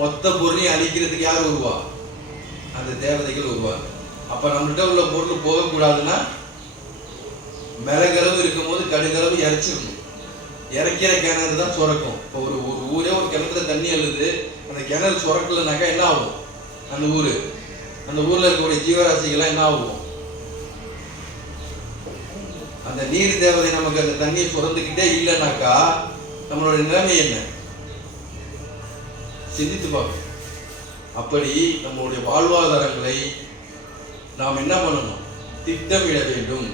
மொத்த பொருளையும் அழிக்கிறதுக்கு யார் வருவா? அந்த தேவதைகள் வருவாங்க. அப்ப நம்மள்கிட்ட உள்ள பொருள் போகக்கூடாதுன்னா மிளகளவு இருக்கும் போது கடுகளவு இறைச்சிடணும். இறைக்கிற கிணறு தான் சுரக்கும். இப்போ ஒரு ஊரே ஒரு கிணத்துல தண்ணி அழுது அந்த கிணறு சுரக்கலனாக்கா என்ன ஆகும்? அந்த ஊர்ல இருக்கக்கூடிய ஜீவராசிகள்லாம் என்ன ஆகும்? அந்த நீர் தேவதை நமக்கு அந்த தண்ணியை சுரந்துக்கிட்டே இல்லைனாக்கா நம்மளோட நிலைமை என்ன? சிந்தித்து பார்க்கணும். அப்படி நம்மளுடைய வாழ்வாதாரங்களை நாம் என்ன பண்ணணும்? திட்டமிட வேண்டும்.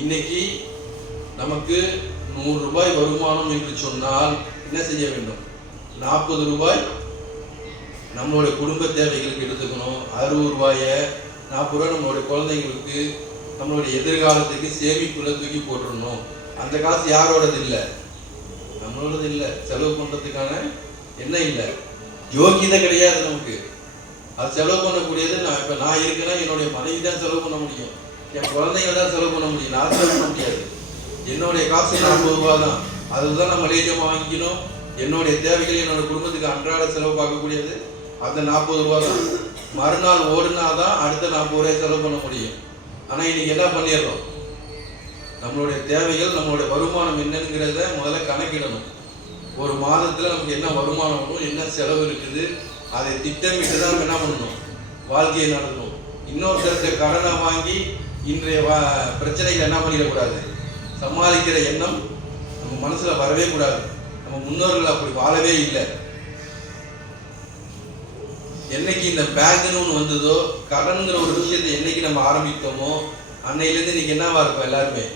இன்னைக்கு நமக்கு 100 ரூபாய் வருமானம் என்று சொன்னால் என்ன செய்ய வேண்டும்? 40 ரூபாய் நம்மளுடைய குடும்ப தேவைகளுக்கு எடுத்துக்கணும். 60 ரூபாயை 40 ரூபாய் நம்மளுடைய குழந்தைங்களுக்கு நம்மளுடைய எதிர்காலத்துக்கு சேமிப்புல தூக்கி போட்டுடணும். அந்த காசு யாரோடது இல்லை? நம்மளோடது இல்லை. செலவு பண்றதுக்கான என்ன இல்லை, யோகிதை கிடையாது நமக்கு. அது செலவு பண்ணக்கூடியது நான் இருக்கேன்னா என்னுடைய மனைவி தான் செலவு பண்ண முடியும், என் குழந்தைங்க தான் செலவு பண்ண முடியும், நான் செலவு பண்ண முடியாது. என்னுடைய காசு 40 ரூபா தான், அதுதான் நம்ம லேஜமா வாங்கிக்கணும். என்னுடைய தேவைகள் என்னோட குடும்பத்துக்கு அன்றாட செலவு பார்க்கக்கூடியது அந்த 40 ரூபா தான். மறுநாள் ஓடுனாதான் அடுத்த 40 ரூபாய் செலவு பண்ண முடியும். ஆனா இன்னைக்கு என்ன பண்ணிடுறோம்? நம்மளுடைய தேவைகள், நம்மளுடைய வருமானம் என்னங்கிறத முதல்ல கணக்கிடணும். ஒரு மாதத்துல நமக்கு என்ன வருமானம் வரும், என்ன செலவு இருக்குது, அதை திட்டமிட்டு தான் நம்ம என்ன பண்ணணும்? வாழ்க்கையை நடத்தணும். இன்னொருத்தருக்கு கடனை வாங்கி இன்றைய பிரச்சனைகள் என்ன பண்ணிடக்கூடாது? சமாளிக்கிற எண்ணம் நம்ம மனசுல வரவே கூடாது. நம்ம முன்னோர்கள் அப்படி வாழவே இல்லை. என்னைக்கு இந்த பேங்க்னு ஒன்று வந்ததோ, கடன்கிற ஒரு விஷயத்தை என்னைக்கு நம்ம ஆரம்பித்தோமோ அன்னையிலேருந்து இன்னைக்கு என்னவா இருக்கும் எல்லாருமே?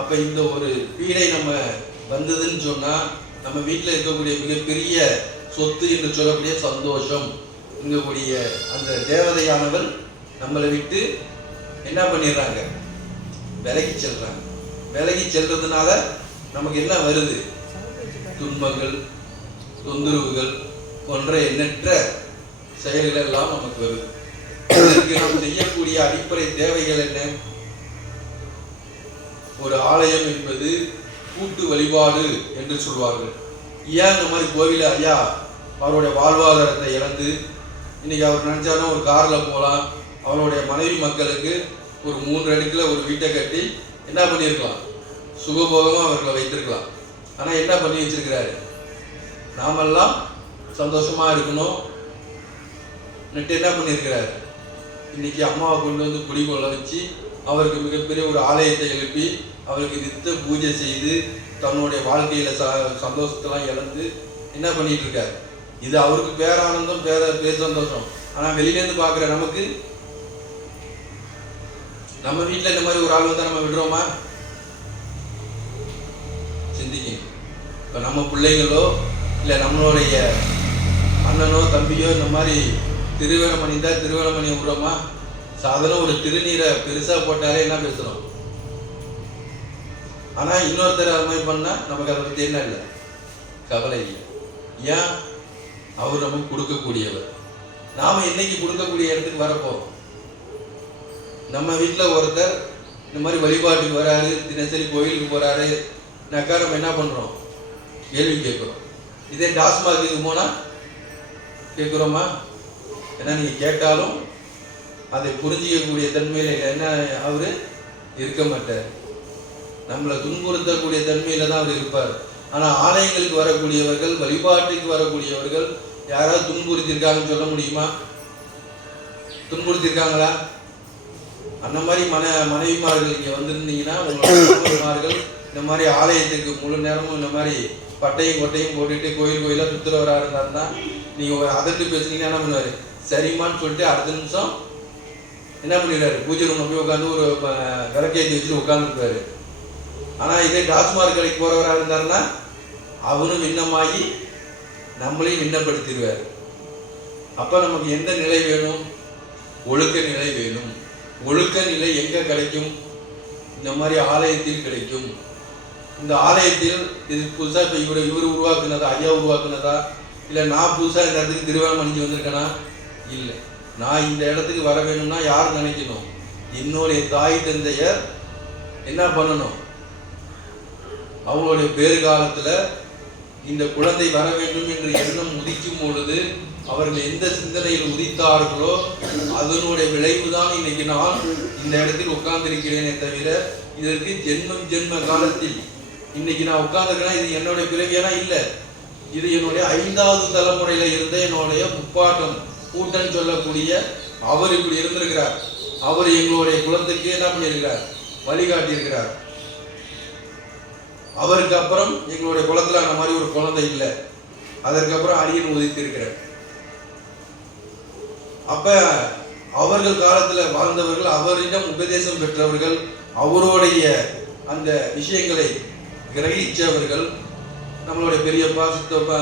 அப்ப இந்த ஒரு பீடை நம்ம வந்ததுன்னு சொன்னா நம்ம வீட்டில் இருக்கக்கூடிய மிகப்பெரிய சொத்து என்று சொல்லக்கூடிய சந்தோஷம், இருக்கக்கூடிய அந்த தேவதையானவர் நம்மளை விட்டு என்ன பண்ணிடுறாங்க? விலகி செல்றாங்க. விலகி செல்றதுனால நமக்கு என்ன வருது? துன்பங்கள், தொந்தரவுகள் போன்ற எண்ணற்ற செயல்கள் எல்லாம் நமக்கு வருது. இதற்கு நாம் செய்யக்கூடிய அடிப்படை தேவைகள் என்ன? ஒரு ஆலயம் என்பது கூட்டு வழிபாடு என்று சொல்வார்கள். ஏன் இந்த மாதிரி கோவில ஐயா அவருடைய வாழ்வாதாரத்தை இழந்து இன்னைக்கு அவர் நினைச்சாலும் ஒரு கார்ல போகலாம், அவருடைய மனைவி மக்களுக்கு ஒரு 3 அடுக்குல ஒரு வீட்டை கட்டி என்ன பண்ணியிருக்கலாம்? சுகபோகமா அவர்களை வைத்திருக்கலாம். ஆனா என்ன பண்ணி வச்சிருக்கிறாரு? நாமெல்லாம் சந்தோஷமா இருக்கணும் என்ன பண்ணியிருக்கிறாரு? இன்னைக்கு அம்மாவை கொண்டு வந்து குடிகொள்ள வச்சு அவருக்கு மிகப்பெரிய ஒரு ஆலயத்தை எழுப்பி அவருக்கு நித்த பூஜை செய்து தன்னுடைய வாழ்க்கையில சந்தோஷத்தெல்லாம் இழந்து என்ன பண்ணிட்டு இருக்காரு? இது அவருக்கு பேரானந்தம், பேர் சந்தோஷம். ஆனா வெளியிலேருந்து பாக்குற நமக்கு, நம்ம வீட்டுல இந்த மாதிரி ஒரு ஆள் வந்தா நம்ம விடுறோமா? சிந்திக்கணும். இப்ப நம்ம பிள்ளைங்களோ இல்ல நம்மளுடைய அண்ணனோ தம்பியோ இந்த மாதிரி திருவேணம் பண்ணியிருந்தா திருவேணம் பண்ணி விடுறோமா? சாதாரண ஒரு திருநீரை பெருசா போட்டாலே என்ன பேசுறோம்? ஆனா இன்னொருத்தர் அது மாதிரி பண்ணா நமக்கு அதை பத்தி என்ன இல்லை, கவலை இல்லை. ஏன்? அவர் நமக்கு கொடுக்கக்கூடியவர். நாம என்னைக்கு கொடுக்கக்கூடிய இடத்துக்கு வரப்போறோம்? நம்ம வீட்டுல ஒருத்தர் இந்த மாதிரி வழிபாட்டுக்கு வராரு, தினசரி கோயிலுக்கு போறாரு, நம்ம என்ன பண்றோம்? கேள்வி கேட்கிறோம். இதே டாஸ்மார்க்கு போனா கேட்கிறோமா? ஏன்னா நீங்க கேட்டாலும் அதை புரிஞ்சிக்கக்கூடிய தன்மையில என்ன அவரு இருக்க மாட்டார். நம்மளை துன்புறுத்தக்கூடிய தன்மையில தான் அவர் இருப்பார். ஆனா ஆலயங்களுக்கு வரக்கூடியவர்கள், வழிபாட்டுக்கு வரக்கூடியவர்கள் யாராவது துன்புறுத்திருக்காங்கன்னு சொல்ல முடியுமா? துன்புறுத்திருக்காங்களா? அந்த மாதிரி மனைவிமார்கள் இங்க வந்திருந்தீங்கன்னா உங்களுடைய இந்த மாதிரி ஆலயத்துக்கு முழு நேரமும் இந்த மாதிரி பட்டையும் கொட்டையும் போட்டுட்டு கோயில் கோயிலா சுத்துறவரா இருந்தாருன்னா நீங்க ஒரு அதட்டு பேசுனீங்கன்னா என்ன பண்ணுவாரு? சரிம்மான்னு சொல்லிட்டு அடுத்த நிமிஷம் என்ன பண்ணிடுறாரு? பூஜை ரூம் போய் உட்காந்து ஒரு விளக்கேற்றி வச்சுட்டு உட்காந்துருப்பாரு. ஆனா இதே டாஸ்மார்க் கடைக்கு போறவரா இருந்தாருன்னா அவனும் விண்ணமாகி நம்மளையும் விண்ணப்படுத்திடுவார். அப்ப நமக்கு எந்த நிலை வேணும்? ஒழுக்க நிலை வேணும். ஒழுக்க நிலை எங்க கிடைக்கும்? இந்த மாதிரி ஆலயத்தில் கிடைக்கும். இந்த ஆலயத்தில் இது புதுசா இப்ப இவர் உருவாக்குனதா, ஐயா உருவாக்குனதா, இல்ல நான் புதுசா இந்த இடத்துக்கு திருவிழா அணிஞ்சு வந்திருக்கேனா? இல்லை. நான் இந்த இடத்துக்கு வர வேணும்னா யார் நினைக்கணும்? என்னுடைய தாய் தந்தையர் என்ன பண்ணணும்? அவங்களுடைய பேறு காலத்துல இந்த குழந்தை வர வேண்டும் என்று எண்ணம் உதிக்கும் பொழுது அவர்கள் எந்த சிந்தனையில் உதித்தார்களோ அதனுடைய விளைவுதான் இன்னைக்கு நான் இந்த இடத்தில் உட்கார்ந்திருக்கிறேனே தவிர இதற்கு ஜென்ம காலத்தில் இன்னைக்கு நான் உட்கார்ந்துருக்கேன்னா இது என்னுடைய பிறவியானா இல்லை. இது என்னுடைய 5வது தலைமுறையில இருந்த என்னுடைய முப்பாட்டம் கூட்டன் சொல்லக்கூடிய அவர் இப்படி இருந்திருக்கிறார். அவர் எங்களுடைய குலத்துக்கு என்ன பண்ணியிருக்கிறார்? வழிகாட்டி இருக்கிறார். அவருக்கு அப்புறம் எங்களுடைய குலத்துல அந்த மாதிரி ஒரு குழந்தை இல்லை. அதற்கு அப்புறம் அடியன் உதித்திருக்கிறார். அப்ப அவர்கள் காலத்துல வாழ்ந்தவர்கள், அவரிடம் உபதேசம் பெற்றவர்கள், அவருடைய அந்த விஷயங்களை கிரகிச்சவர்கள், நம்மளுடைய பெரியப்பா சித்தப்பா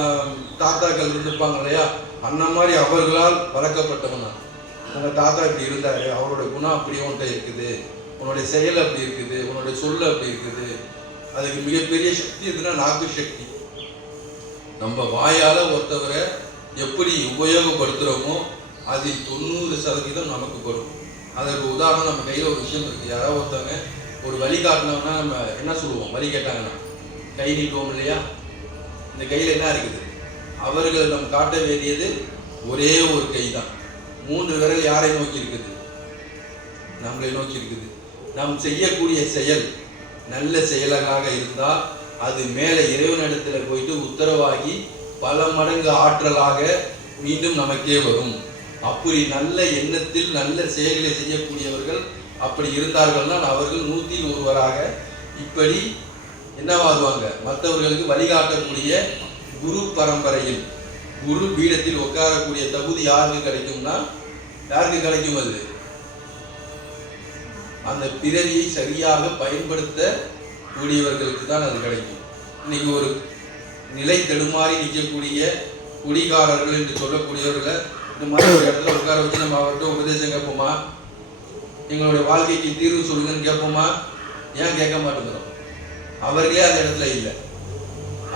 தாத்தாக்கள் இருந்திருப்பாங்க இல்லையா, அந்த மாதிரி அவர்களால் வளர்க்கப்பட்டவனா. உங்க தாத்தா இப்படி இருந்தாரு, அவருடைய குணம் அப்படி உன்கிட்ட இருக்குது, உன்னுடைய செயல் அப்படி இருக்குது, உன்னுடைய சொல் அப்படி இருக்குது. அதுக்கு மிகப்பெரிய சக்தி எதுனா நாக்கு சக்தி. நம்ம வாயால ஒருத்தவரை எப்படி உபயோகப்படுத்துறோமோ அதில் 90% நமக்கு வரும். அதற்கு உதாரணம் நம்ம கையில ஒரு விஷயம் இருக்கு. யாராவது ஒருத்தவங்க ஒரு வழி காட்டினோம்னா நம்ம என்ன சொல்லுவோம்? வழி கேட்டாங்கன்னா கை நீட்டுவோம் இல்லையா? இந்த கையில என்ன இருக்குது? அவர்கள் நம்ம காட்ட வேண்டியது ஒரே ஒரு கை தான். 3 விரல் யாரை நோக்கி இருக்குது? நம்மளை நோக்கி இருக்குது. நாம் செய்யக்கூடிய செயல் நல்ல செயலாக இருந்தால் அது மேலே இறைவனிடத்துல போயிட்டு உத்தரவாகி பல மடங்கு ஆற்றலாக மீண்டும் நமக்கே வரும். அப்படி நல்ல எண்ணத்தில் நல்ல செயல்களை செய்யக்கூடியவர்கள் அப்படி இருந்தார்கள்னால் அவர்கள் 100ல் ஒருவராக இப்படி என்னவாகுவாங்க? மற்றவர்களுக்கு வழிகாட்டக்கூடிய குரு பரம்பரையில் குரு பீடத்தில் உட்காரக்கூடிய தகுதி யாருக்கு கிடைக்கும்னா, யாருக்கு கிடைக்கும்? அது அந்த பிறவியை சரியாக பயன்படுத்த கூடியவர்களுக்கு தான் அது கிடைக்கும். இன்னைக்கு ஒரு நிலை தடுமாறி நிற்கக்கூடிய குடிகாரர்கள் என்று சொல்லக்கூடியவர்களை இந்த மாதிரி ஒரு இடத்துல உட்கார வச்சு நம்ம அவர்கிட்ட உபதேசம் கேட்போமா? எங்களுடைய வாழ்க்கைக்கு தீர்வு சொல்லுங்கன்னு கேட்போமா? ஏன் கேட்க மாட்டேங்கிறோம்? அவர்களே அந்த இடத்துல இல்லை.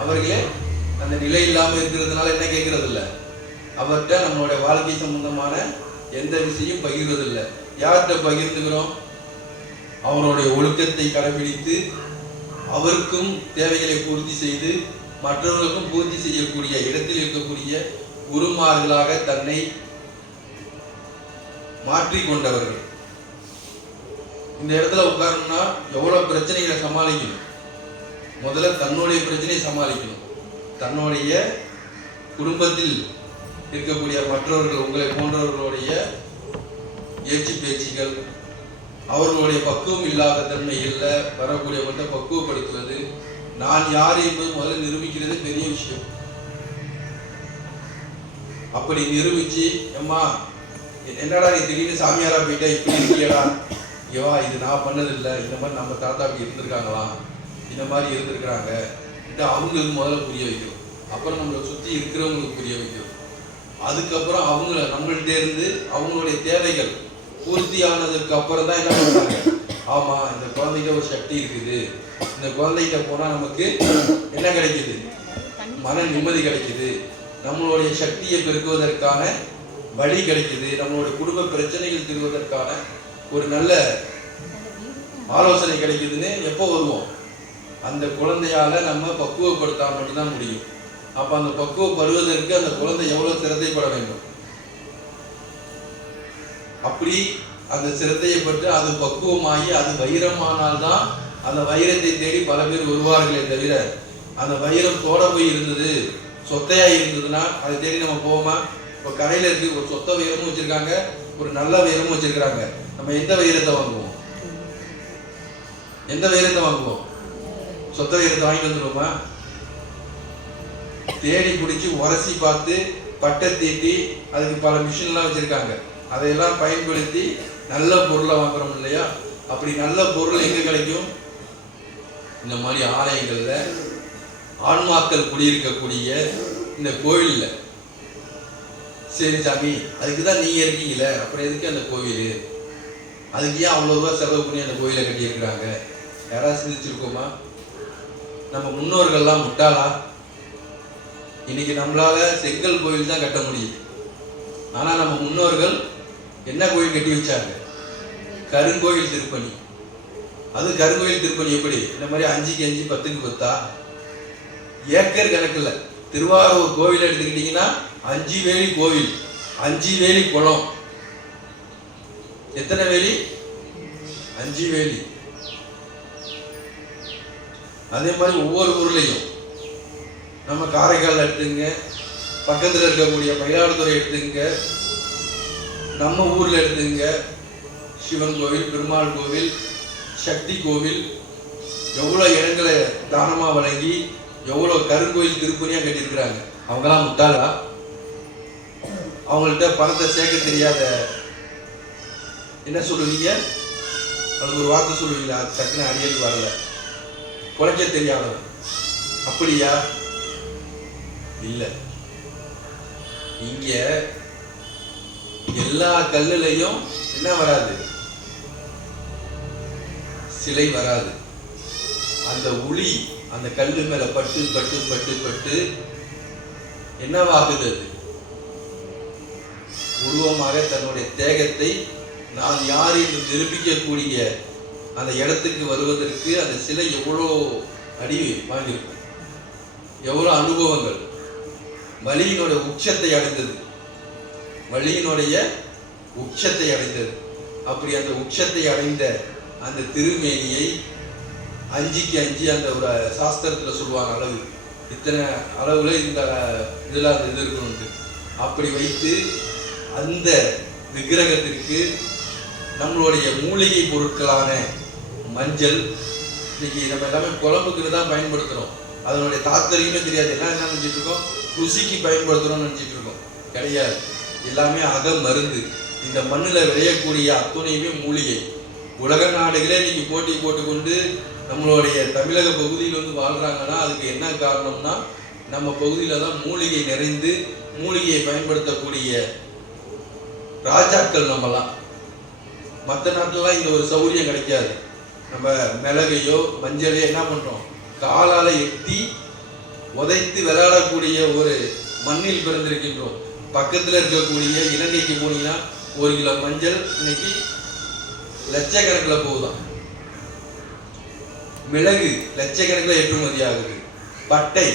அவர்களே அந்த நிலை இல்லாமல் இருக்கிறதுனால என்ன கேட்கறது இல்லை. அவர்கிட்ட நம்மளுடைய வாழ்க்கை சம்பந்தமான எந்த விஷயம் பகிர்றது இல்லை. யார்கிட்ட பகிர்ந்துக்கிறோம்? அவருடைய ஒழுக்கத்தை கடைபிடித்து அவருக்கும் தேவைகளை பூர்த்தி செய்து மற்றவர்களுக்கும் பூர்த்தி செய்யக்கூடிய இடத்தில் இருக்கக்கூடிய குருமார்களாக தன்னை மாற்றிக்கொண்டவர்கள். இந்த இடத்துல உட்காரணும்னா எவ்வளவு பிரச்சனைகளை சமாளிக்கணும்? முதல்ல தன்னுடைய பிரச்சனையை சமாளிக்கணும். தன்னுடைய குடும்பத்தில் இருக்கக்கூடிய மற்றவர்கள், உங்களை போன்றவர்களுடைய ஏச்சு பேச்சுகள், அவர்களுடைய பக்குவம் இல்லாத தன்மை இல்லை, வரக்கூடியவர்கிட்ட பக்குவப்படுத்துவது, நான் யார் என்பது முதல்ல நிரூபிக்கிறது பெரிய விஷயம். அப்படி நிரூபிச்சு, அம்மா என்னடா நீ திடீர்னு சாமியாரா போயிட்டா, இப்படி இருக்கியடா, ஐயவா இது நான் பண்ணதில்லை, இந்த மாதிரி நம்ம தாத்தா அப்படி இருந்திருக்காங்களா, இந்த மாதிரி இருந்திருக்கிறாங்க, அவங்களுக்கு முதல்ல புரிய வைக்கிறோம். அப்புறம் நம்மளை சுற்றி இருக்கிறவங்களுக்கு புரிய வைக்கிறோம். அதுக்கப்புறம் அவங்கள நம்மள்கிட்ட இருந்து அவங்களுடைய தேவைகள் பூர்த்தியானதுக்கு அப்புறம் தான் என்ன பண்ணுறாங்க? ஆமா, இந்த குழந்தைகிட்ட ஒரு சக்தி இருக்குது, இந்த குழந்தைகிட்ட போனா நமக்கு என்ன கிடைக்குது? மன நிம்மதி கிடைக்குது, நம்மளுடைய சக்தியை பெருக்குவதற்கான வழி கிடைக்குது, நம்மளுடைய குடும்ப பிரச்சனைகள் தீர்வதற்கான ஒரு நல்ல ஆலோசனை கிடைக்குதுன்னு எப்போ வருவோம்? அந்த குழந்தையால நம்ம பக்குவப்படுத்தாம மட்டும்தான் முடியும். அப்ப அந்த பக்குவப்படுவதற்கு அந்த குழந்தை எவ்வளவு சிரத்தைப்பட வேண்டும்? அப்படி அந்த சிரத்தையை பற்றி அது பக்குவமாகி அது வைரமானால்தான் அந்த வைரத்தை தேடி பல பேர் வருவார்களே தவிர, அந்த வைரம் தோட போய் இருந்தது, சொத்தையா இருந்ததுன்னா அதை தேடி நம்ம போவோமா? இப்போ கடையில் இருக்கு, ஒரு சொத்த வைரமும் வச்சிருக்காங்க, ஒரு நல்ல வைரமும் வச்சிருக்காங்க. நம்ம எந்த வைரத்தை வாங்குவோம்? எந்த வைரத்தை வாங்குவோம்? சொத்த வைரத்தை வாங்கிட்டு வந்துடுவோமா? தேடி பிடிச்சி உரசி பார்த்து பட்டை தீட்டி அதுக்கு பல மிஷின்லாம் வச்சிருக்காங்க. அதையெல்லாம் பயன்படுத்தி நல்ல பொருளை வாங்குறோம் இல்லையா? அப்படி நல்ல பொருள் எங்க கிடைக்கும்? இந்த மாதிரி ஆலயங்கள்ல, ஆன்மாக்கள் குடியிருக்கக்கூடிய இந்த கோவில்ல. சரி சாமி, அதுக்கு தான் நீங்க இருக்கீங்களே, அப்புறம் எதுக்கு அந்த கோவில்? அதுக்கு ஏன் அவ்வளோ ரூபா செலவு பண்ணி அந்த கோயிலை கட்டியிருக்கிறாங்க? யாராவது சிந்திச்சிருக்கோமா? நம்ம முன்னோர்கள்லாம் முட்டாளா? இன்னைக்கு நம்மளால செங்கல் கோயில் தான் கட்ட முடியுது. ஆனா நம்ம முன்னோர்கள் என்ன கோயில் கட்டி வச்சாங்க? கருங்கோயில் திருப்பணி. அது கருங்கோயில் திருப்பணி எப்படி? இந்த மாதிரி 5க்கு 5 10க்கு 10 ஏக்கர் கணக்குல. திருவாரூர் கோவில் எடுத்துக்கிட்டீங்கன்னா 5 வேலி கோவில், 5 வேலி குளம். எத்தனை வேலி? 5 வேலி. அதே மாதிரி ஒவ்வொரு ஊர்லையும், நம்ம காரைக்கால் எடுத்துங்க, பக்கத்தில் இருக்கக்கூடிய மயிலாடுதுறை எடுத்துங்க, நம்ம ஊர்ல எடுத்துங்க, சிவன் கோவில், பெருமாள் கோவில், சக்தி கோவில், எவ்வளோ இடங்களை தானமா வழங்கி எவ்வளோ கருங்கோயில் திருப்பணியா கட்டியிருக்கிறாங்க. அவங்களாம் முட்டாளா? அவங்கள்ட்ட பணத்தை சேர்க்க தெரியாத, என்ன சொல்லுவீங்க? அது ஒரு வார்த்தை சொல்லுவீங்களா? அது சக்குன்னு அடியலுக்கு வரல. குறைக்க தெரியாதவன். அப்படியா? இல்ல. இங்க எல்லா கல்லுலையும் என்ன வராது? சிலை வராது. அந்த உளி அந்த கல்லு மேல பட்டு பட்டு பட்டு பட்டு என்னவாகுது? அது உருவமாக தன்னுடைய தேகத்தை நான் யார் என்று நிரூபிக்கக்கூடிய அந்த இடத்துக்கு வருவதற்கு அந்த சிலை எவ்வளோ அடி வாங்கியிருக்கும், எவ்வளோ அனுபவங்கள். வலியினுடைய உச்சத்தை அடைந்தது, வலியினுடைய உச்சத்தை அடைந்தது. அப்படி அந்த உச்சத்தை அடைந்த அந்த திருமேனியை 5க்கு 5 அந்த ஒரு சாஸ்திரத்தில் சொல்லுவாங்க அளவு, இத்தனை அளவுல இந்த இதில் அந்த இது இருக்கணும்ட்டு. அப்படி வைத்து அந்த விக்கிரகத்திற்கு நம்மளுடைய மூலிகை பொருட்களான மஞ்சள், இன்னைக்கு நம்ம எல்லாமே குழம்புக்கு தான் பயன்படுத்துகிறோம். அதனுடைய தாத்பரியமே தெரியாது. எல்லாம் என்ன நினச்சிட்டு இருக்கோம்? ருசிக்கு பயன்படுத்துகிறோம்னு நினச்சிட்டு இருக்கோம். கிடையாது, எல்லாமே அக மருந்து. இந்த மண்ணில் விளையக்கூடிய அத்துணையுமே மூலிகை. உலக நாடுகளே இன்னைக்கு போட்டி போட்டுக்கொண்டு நம்மளுடைய தமிழக பகுதியில் வந்து வாழ்றாங்கன்னா அதுக்கு என்ன காரணம்னா, நம்ம பகுதியில் தான் மூலிகை நிறைந்து மூலிகையை பயன்படுத்தக்கூடிய ராஜாக்கள் நம்மலாம். மற்ற நாட்டிலலாம் இந்த ஒரு சௌகரியம் கிடைக்காது. நம்ம மிளகையோ மஞ்சளையோ என்ன பண்ணுறோம்? காலால் எட்டி உதைத்து விளையாடக்கூடிய ஒரு மண்ணில் பிறந்திருக்கின்றோம். பக்கத்தில் இருக்கக்கூடிய இலங்கைக்கு போனீங்கன்னா 1 கிலோ மஞ்சள் இன்னைக்கு லட்சக்கணக்கில் போகுதான். மிளகு லட்சக்கணக்கில் ஏற்றுமதி ஆகுது. பட்டை,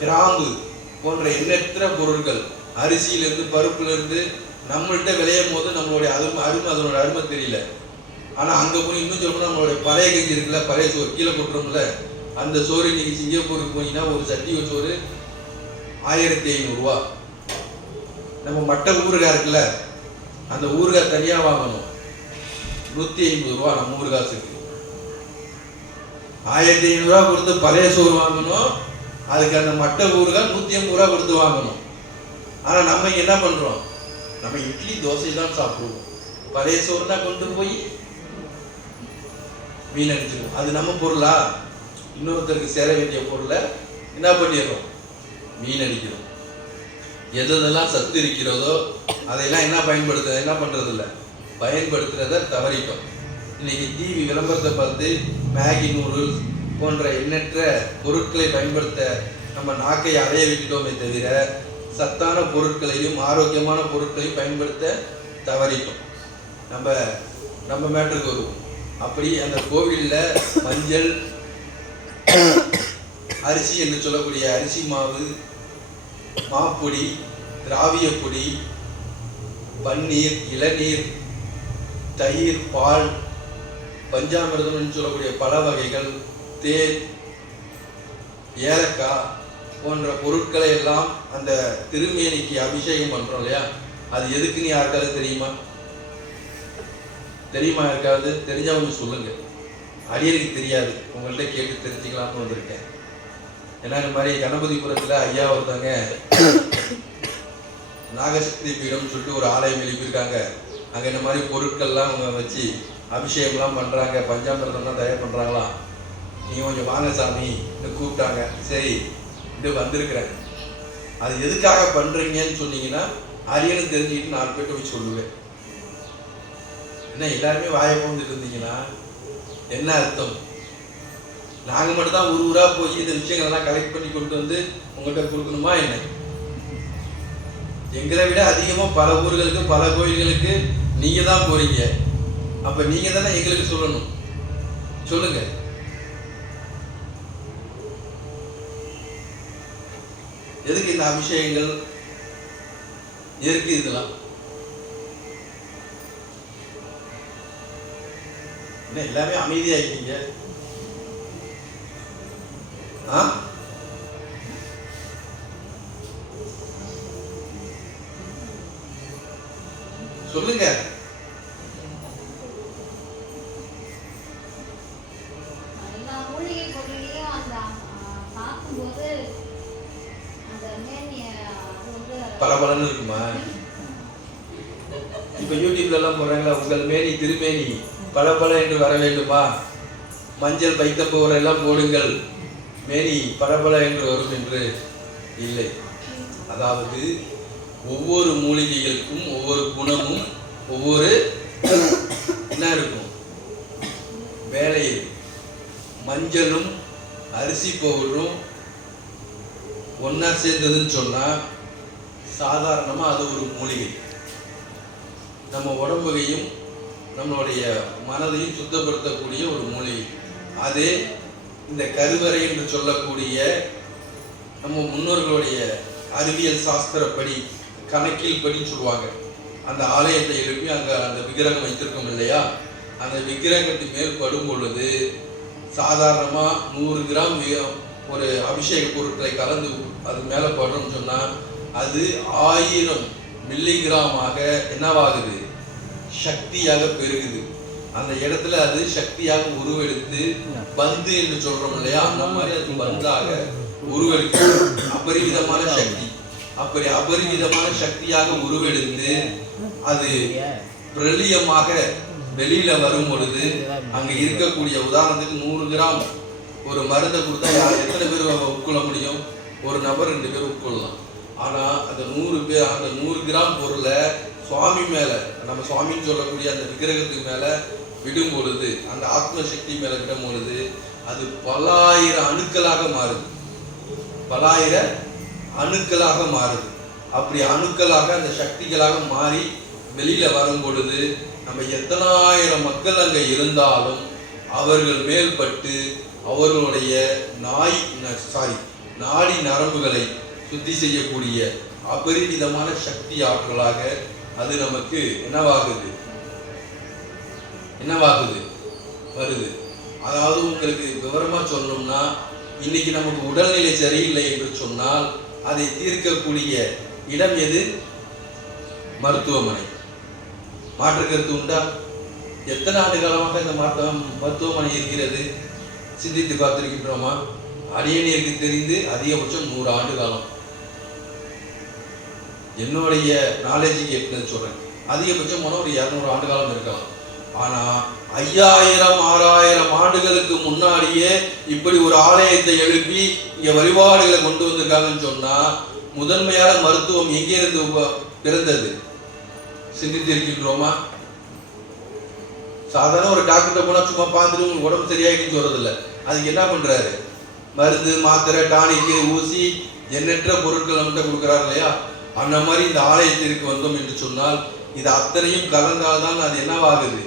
கிராம்பு போன்ற எண்ணற்ற பொருட்கள், அரிசியிலிருந்து பருப்புலேருந்து நம்மள்கிட்ட விளையும் போது நம்மளுடைய அதனோட அருமை தெரியல. ஆனால் அங்கே போய் இன்னும் சொல்லணும், நம்மளுடைய பழைய கஞ்சி இருக்குல்ல, பழைய சோறு கீழே கொட்டுறோம்ல, அந்த சோறு இன்னைக்கு சிங்கப்பூருக்கு போனீங்கன்னா ஒரு சட்டி சோறு 1500 ரூபா. நம்ம மட்டை ஊறுகாய் இருக்குல்ல, அந்த ஊறுகாய் தனியாக வாங்கணும் 150 ரூபா. நம்ம ஊறுகாசுக்கு 1500 ரூபா கொடுத்து பழைய சோறு வாங்கணும். அதுக்கு அந்த மட்டை ஊறுகாய் 150 ரூபா கொடுத்து வாங்கணும். ஆனால் நம்ம என்ன பண்ணுறோம்? நம்ம இட்லி தோசை தான் சாப்பிடுவோம். பழைய சோறுனா கொண்டு போய் வீணடிச்சிருவோம். அது நம்ம பொருளா? இன்னொருத்தருக்கு சேர வேண்டிய பொருளை என்ன பண்ணிடுறோம்? வீணடிக்கிறோம். எதெல்லாம் சத்து இருக்கிறதோ அதையெல்லாம் என்ன பண்றது இல்லை, பயன்படுத்துறத தவறிட்டோம். இன்னைக்கு டிவி விளம்பரத்தை பார்த்து மேகி நூடுல்ஸ் போன்ற எண்ணற்ற பொருட்களை பயன்படுத்த நம்ம நாக்கை அடைய விட்டுட்டோமே தவிர சத்தான பொருட்களையும் ஆரோக்கியமான பொருட்களையும் பயன்படுத்த தவறிட்டோம். நம்ம மேட்டருக்கு வருவோம். அப்படி அந்த கோவிலில் மஞ்சள், அரிசி என்று சொல்லக்கூடிய அரிசி மாவு, மாப்பொடி, திராவிய பொடி, பன்னீர், இளநீர் தயிர், பால், பஞ்சாமிர்தம் சொல்லக்கூடிய பல வகைகள், தேன், ஏலக்காய் போன்ற பொருட்களை எல்லாம் அந்த திருமேனிக்கு அபிஷேகம் பண்றோம் இல்லையா? அது எதுக்குன்னு யாருக்காவது தெரியுமா? யாருக்காவது தெரிஞ்சா கொஞ்சம் சொல்லுங்க. அடியருக்கு தெரியாது, உங்கள்கிட்ட கேட்டு தெரிஞ்சுக்கலாம்னு வந்திருக்கேன். ஏன்னா இந்த மாதிரி கணபதிபுரத்துல ஐயா ஒருத்தவங்க நாகசக்தி பீடம் சொல்லிட்டு ஒரு ஆலயம் எழுப்பியிருக்காங்க. அங்க இந்த மாதிரி பொருட்கள்லாம் அவங்க வச்சு அபிஷேகம்லாம் பண்றாங்க, பஞ்சாமிர்தம்லாம் தயார் பண்றாங்களாம். நீங்க கொஞ்சம் வாங்க சாமி கூப்பிட்டாங்க. சரி இது வந்திருக்கிறேன். அது எதுக்காக பண்றீங்கன்னு சொன்னீங்கன்னா அரியனும் தெரிஞ்சுக்கிட்டு 4 பேர்ட்ட போய் சொல்லுவேன். என்ன எல்லாருமே வாயை போந்துட்டு இருந்தீங்கன்னா என்ன அர்த்தம்? நாங்க மட்டும் தான் ஊரா போய் இந்த விஷயங்கள்லாம் கலெக்ட் பண்ணி கொண்டு வந்து உங்கள்கிட்ட கொடுக்கணுமா என்ன? எங்களை விட அதிகமா பல ஊர்களுக்கு பல கோயில்களுக்கு நீங்க தான் போறீங்க. அப்ப நீங்க தானே எங்களுக்கு சொல்லணும். சொல்லுங்க. எதுக்கு இந்த அபிஷேகங்கள்? எதற்கு இதெல்லாம்? என்ன எல்லாமே அமைதியாயிட்டீங்க? சொல்லுங்க. பலபலன்னு இருக்குமா? இப்ப யூடியூப்ல எல்லாம் போறாங்களா, உங்கள் மேனி திருமேனி பலபல என்று வர வேண்டுமா, மஞ்சள் பைத்தப்போர் எல்லாம் போடுங்கள் மேனி பலபல என்று வரும் என்று இல்லை. அதாவது ஒவ்வொரு மூலிகைகளுக்கும் ஒவ்வொரு குணமும் ஒவ்வொரு என்ன இருக்கும், வேலை இருக்கும். மஞ்சளும் அரிசி பவுடரும் ஒன்னா சேர்ந்ததுன்னு சொன்னா சாதாரணமா அது ஒரு மூலிகை. நம்ம உடம்பையும் நம்மளுடைய மனதையும் சுத்தப்படுத்தக்கூடிய ஒரு மூலிகை. அதே இந்த கருவறை என்று சொல்லக்கூடிய நம்ம முன்னோர்களுடைய அறிவியல் சாஸ்திரப்படி கணக்கில் படி சொல்லுவாங்க. அந்த ஆலயத்தை எழுப்பி அங்க அந்த விக்கிரகம் வைத்திருக்கோம் இல்லையா? அந்த விக்கிரகத்துக்கு மேல் படும் பொழுது சாதாரணமா 100 கிராம் ஒரு அபிஷேக பொருட்களை கலந்து அது மேல படுறோம்னு சொன்னா அது 1000 மில்லிகிராமாக என்னவாகுது, சக்தியாக பெருகுது. அந்த இடத்துல அது சக்தியாக உருவெடுத்து பந்து என்று சொல்றோம் இல்லையா? அந்த மாதிரி அது பந்தாக உருவெடுத்து அபரிவிதமான சக்தி, அப்படி அபரிவிதமான சக்தியாக உருவெடுத்து அது பிரளியமாக வெளியில வரும் பொழுது அங்க இருக்கக்கூடிய உதாரணத்துக்கு 100 கிராம் ஒரு மருந்தை கொடுத்தா எத்தனை பேர் உட்கொள்ள முடியும்? ஒரு நபர் 2 பேர் உட்கொள்ளலாம். ஆனா அந்த 100 கிராம் பொருளை சுவாமி மேல, நம்ம சுவாமின்னு சொல்லக்கூடிய அந்த விக்கிரகத்துக்கு மேல விடும் பொழுது, அந்த ஆத்ம சக்தி மேல விடும் பொழுது அது பல்லாயிரம் அணுக்களாக மாறுது. பல்லாயிரம் அணுக்களாக மாறுது. அப்படி அணுக்களாக அந்த சக்திகளாக மாறி வெளியில வரும் பொழுது நம்ம எத்தனாயிரம் மக்கள் அங்க இருந்தாலும் அவர்கள் மேல்பட்டு அவர்களுடைய நாடி நரம்புகளை சுத்தி செய்யக்கூடிய அபரிவிதமான சக்தி ஆற்றலாக அது நமக்கு என்னவாகுது வருது. அதாவது உங்களுக்கு விவரமா சொல்லணும்னா, இன்னைக்கு நமக்கு உடல்நிலை சரியில்லை என்று சொன்னால் அதை தீர்க்கக்கூடிய இடம் எது? மருத்துவமனை. மாற்று கருத்து உண்டா? எத்தனை ஆண்டு காலமாக இந்த மருத்துவமனை இருக்கிறது? சிந்தித்து பார்த்திருக்கின்றோமா? அரியணியருக்கு தெரிந்து அதிகபட்சம் 100 ஆண்டு காலம். என்னுடைய நாலேஜுக்கு எப்படி சொல்றேன், அதிகபட்சம் போன ஒரு 200 ஆண்டு காலம் இருக்கலாம். ஆனா 5000 6000 ஆண்டுகளுக்கு முன்னாடியே இப்படி ஒரு ஆலயத்தை எழுப்பி இங்க வழிபாடுகளை கொண்டு வந்திருக்காங்கன்னு சொன்னா முதன்மையான மருத்துவம் எங்கிருந்து பிறந்தது? சிந்தித்து இருக்கின்றோமா? சாதாரண ஒரு டாக்டர்கிட்ட போனா சும்மா பார்த்துட்டு உங்களுக்கு உடம்பு சரியாயிடுன்னு சொல்றது இல்லை. அதுக்கு என்ன பண்றாரு? மருந்து, மாத்திரை, டானிக்கு, ஊசி, எண்ணற்ற பொருட்கள் நம்மகிட்ட கொடுக்குறாரு இல்லையா? அந்த மாதிரி இந்த ஆலயத்திற்கு வந்தோம் என்று சொன்னால் இது அத்தனையும் கலந்தால்தான் அது என்னவாகுது?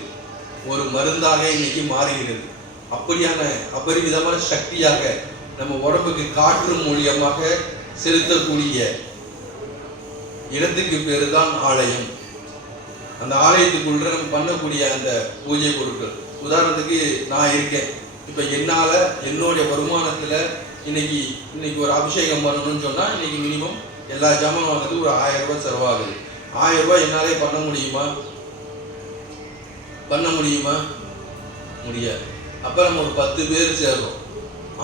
ஒரு மருந்தாக இன்னைக்கு மாறுகிறது. அப்படியான அபரிவிதமான சக்தியாக நம்ம உடம்புக்கு காற்று மூலியமாக செலுத்தக்கூடிய இடத்துக்கு பேரு தான் ஆலயம். அந்த ஆலயத்துக்குள்ள நம்ம பண்ணக்கூடிய அந்த பூஜை பொருட்கள். உதாரணத்துக்கு நான் இருக்கேன், இப்போ என்னால் என்னுடைய வருமானத்தில் இன்னைக்கு ஒரு அபிஷேகம் பண்ணணும்னு சொன்னால் இன்னைக்கு மினிமம் எல்லா ஜாமான் வாங்குறது ஒரு 1000 ரூபாய் செலவாகுது. 1000 ரூபாய் என்னாலே பண்ண முடியுமா? முடியாது. அப்போ நம்ம ஒரு 10 பேர் சேர்றோம்,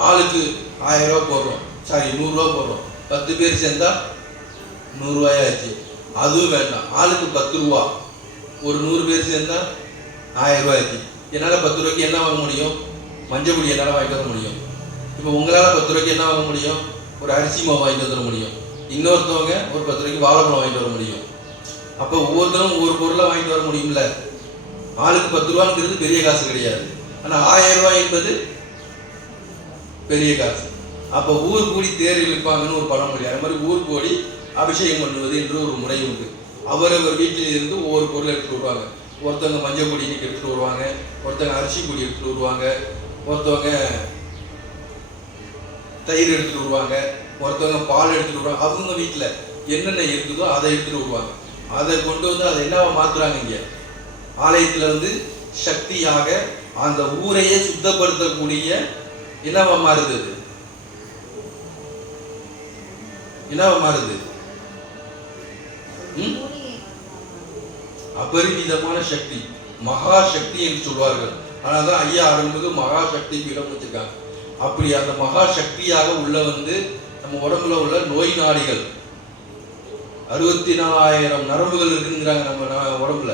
ஆளுக்கு 1000 ரூபா போடுறோம், 100 ரூபா போடுறோம். 10 பேர் சேர்ந்தா 100 ரூபாயாச்சு. அதுவும் வேண்டாம், ஆளுக்கு 10 ரூபா, ஒரு 100 பேர் சேர்ந்தா 1000 ரூபாயாச்சு. என்னால் 10 ரூபாய்க்கு என்ன வாங்க முடியும்? மஞ்சள் பொடி என்னால் வாங்கிட்டு வர முடியும். இப்போ உங்களால் 10 ரூபாய்க்கு என்ன வாங்க முடியும்? ஒரு அரிசி மாவு வாங்கிட்டு வந்துட முடியும். இன்னொருத்தவங்க ஒரு 10 ரூபாய்க்கு வாழைப்பழம் வாங்கிட்டு வர முடியும். அப்போ ஒவ்வொருத்தரும் ஒவ்வொரு பொருளை வாங்கிட்டு வர முடியும்ல. ஆளுக்கு 10 ரூபாங்கிறது பெரிய காசு கிடையாது, ஆனால் 1000 ரூபாய் என்பது பெரிய காசு. அப்போ ஊர் கூடி தேர் இழுப்பாங்கன்னு ஒரு படம் முடியாது. அது மாதிரி ஊர் கூடி அபிஷேகம் பண்ணுவது என்று ஒரு முறை உண்டு. அவரவர் வீட்டில் இருந்து ஒவ்வொரு பொருள் எடுத்துட்டு வருவாங்க. ஒருத்தவங்க மஞ்சள் பொடி இன்னைக்கு எடுத்துட்டு வருவாங்க, ஒருத்தவங்க அரிசி பொடி எடுத்துட்டு வருவாங்க, ஒருத்தவங்க தயிர் எடுத்துட்டு வருவாங்க, ஒருத்தவங்க பால் எடுத்துட்டு வருவாங்க. அவங்க வீட்டில் என்னென்ன இருக்குதோ அதை எடுத்துட்டு வருவாங்க. அதை கொண்டு வந்து அதை என்னவா மாத்துறாங்க? இங்கே ஆலயத்தில் சக்தியாக அந்த ஊரையே சுத்தப்படுத்தக்கூடிய என்னவா மாறுது? என்னவா மாறுது? அபரிமிதமான சக்தி, மகா சக்தி என்று சொல்வார்கள். ஆனால்தான் ஐயா அருள்மிகு மகா சக்தி பீடம் வச்சிருக்காங்க. அப்படி அந்த மகா சக்தியாக உள்ள நம்ம உடம்புல உள்ள நோய் நாடிகள் 64,000 நரம்புகள் இருக்குங்கிறாங்க நம்ம உடம்புல.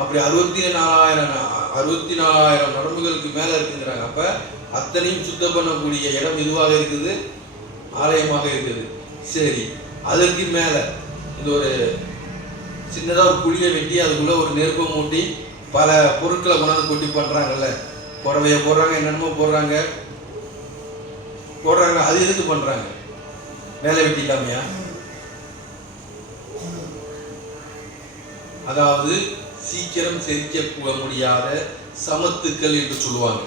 அப்படி 64,000 நரம்புகளுக்கு மேல இருக்குங்கிறாங்க. அப்ப அத்தனையும் சுத்தம் பண்ணக்கூடிய இடம் இதுவாக இருக்குது, ஆலயமாக இருக்குது. சரி, அதற்கு மேல இந்த ஒரு சின்னதாக ஒரு குழியை வெட்டி அதுக்குள்ள ஒரு நெருப்பை மூட்டி பல பொருட்களை கொண்டாந்து கொட்டி பண்றாங்கல்ல. புடவைய போடுறாங்க, என்னென்னமோ போடுறாங்க. அது எதுக்கு பண்றாங்க? வேலை வெட்டிக்காமையா? அதாவது சீக்கிரம் செரிக்க முடியாத சமத்துக்கள் என்று சொல்லுவாங்க.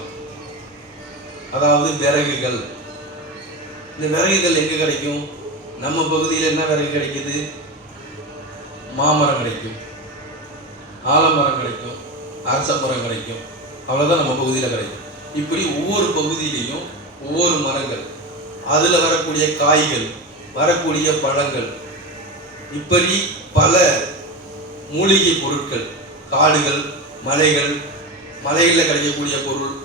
அதாவது விறகுகள். இந்த விறகுகள் எங்க கிடைக்கும்? நம்ம பகுதியில் என்ன விறகு கிடைக்குது? மாமரம் கிடைக்கும், ஆலமரம் கிடைக்கும், அரச மரம் கிடைக்கும். அவ்வளவுதான் நம்ம பகுதியில் கிடைக்கும். இப்படி ஒவ்வொரு பகுதியிலையும் ஒவ்வொரு மரங்கள், அதுல வரக்கூடிய காய்கள், வரக்கூடிய பழங்கள், இப்படி பல மூலிகை பொருட்கள், காடுகள், மலைகளில் கிடைக்கக்கூடிய பொருள்,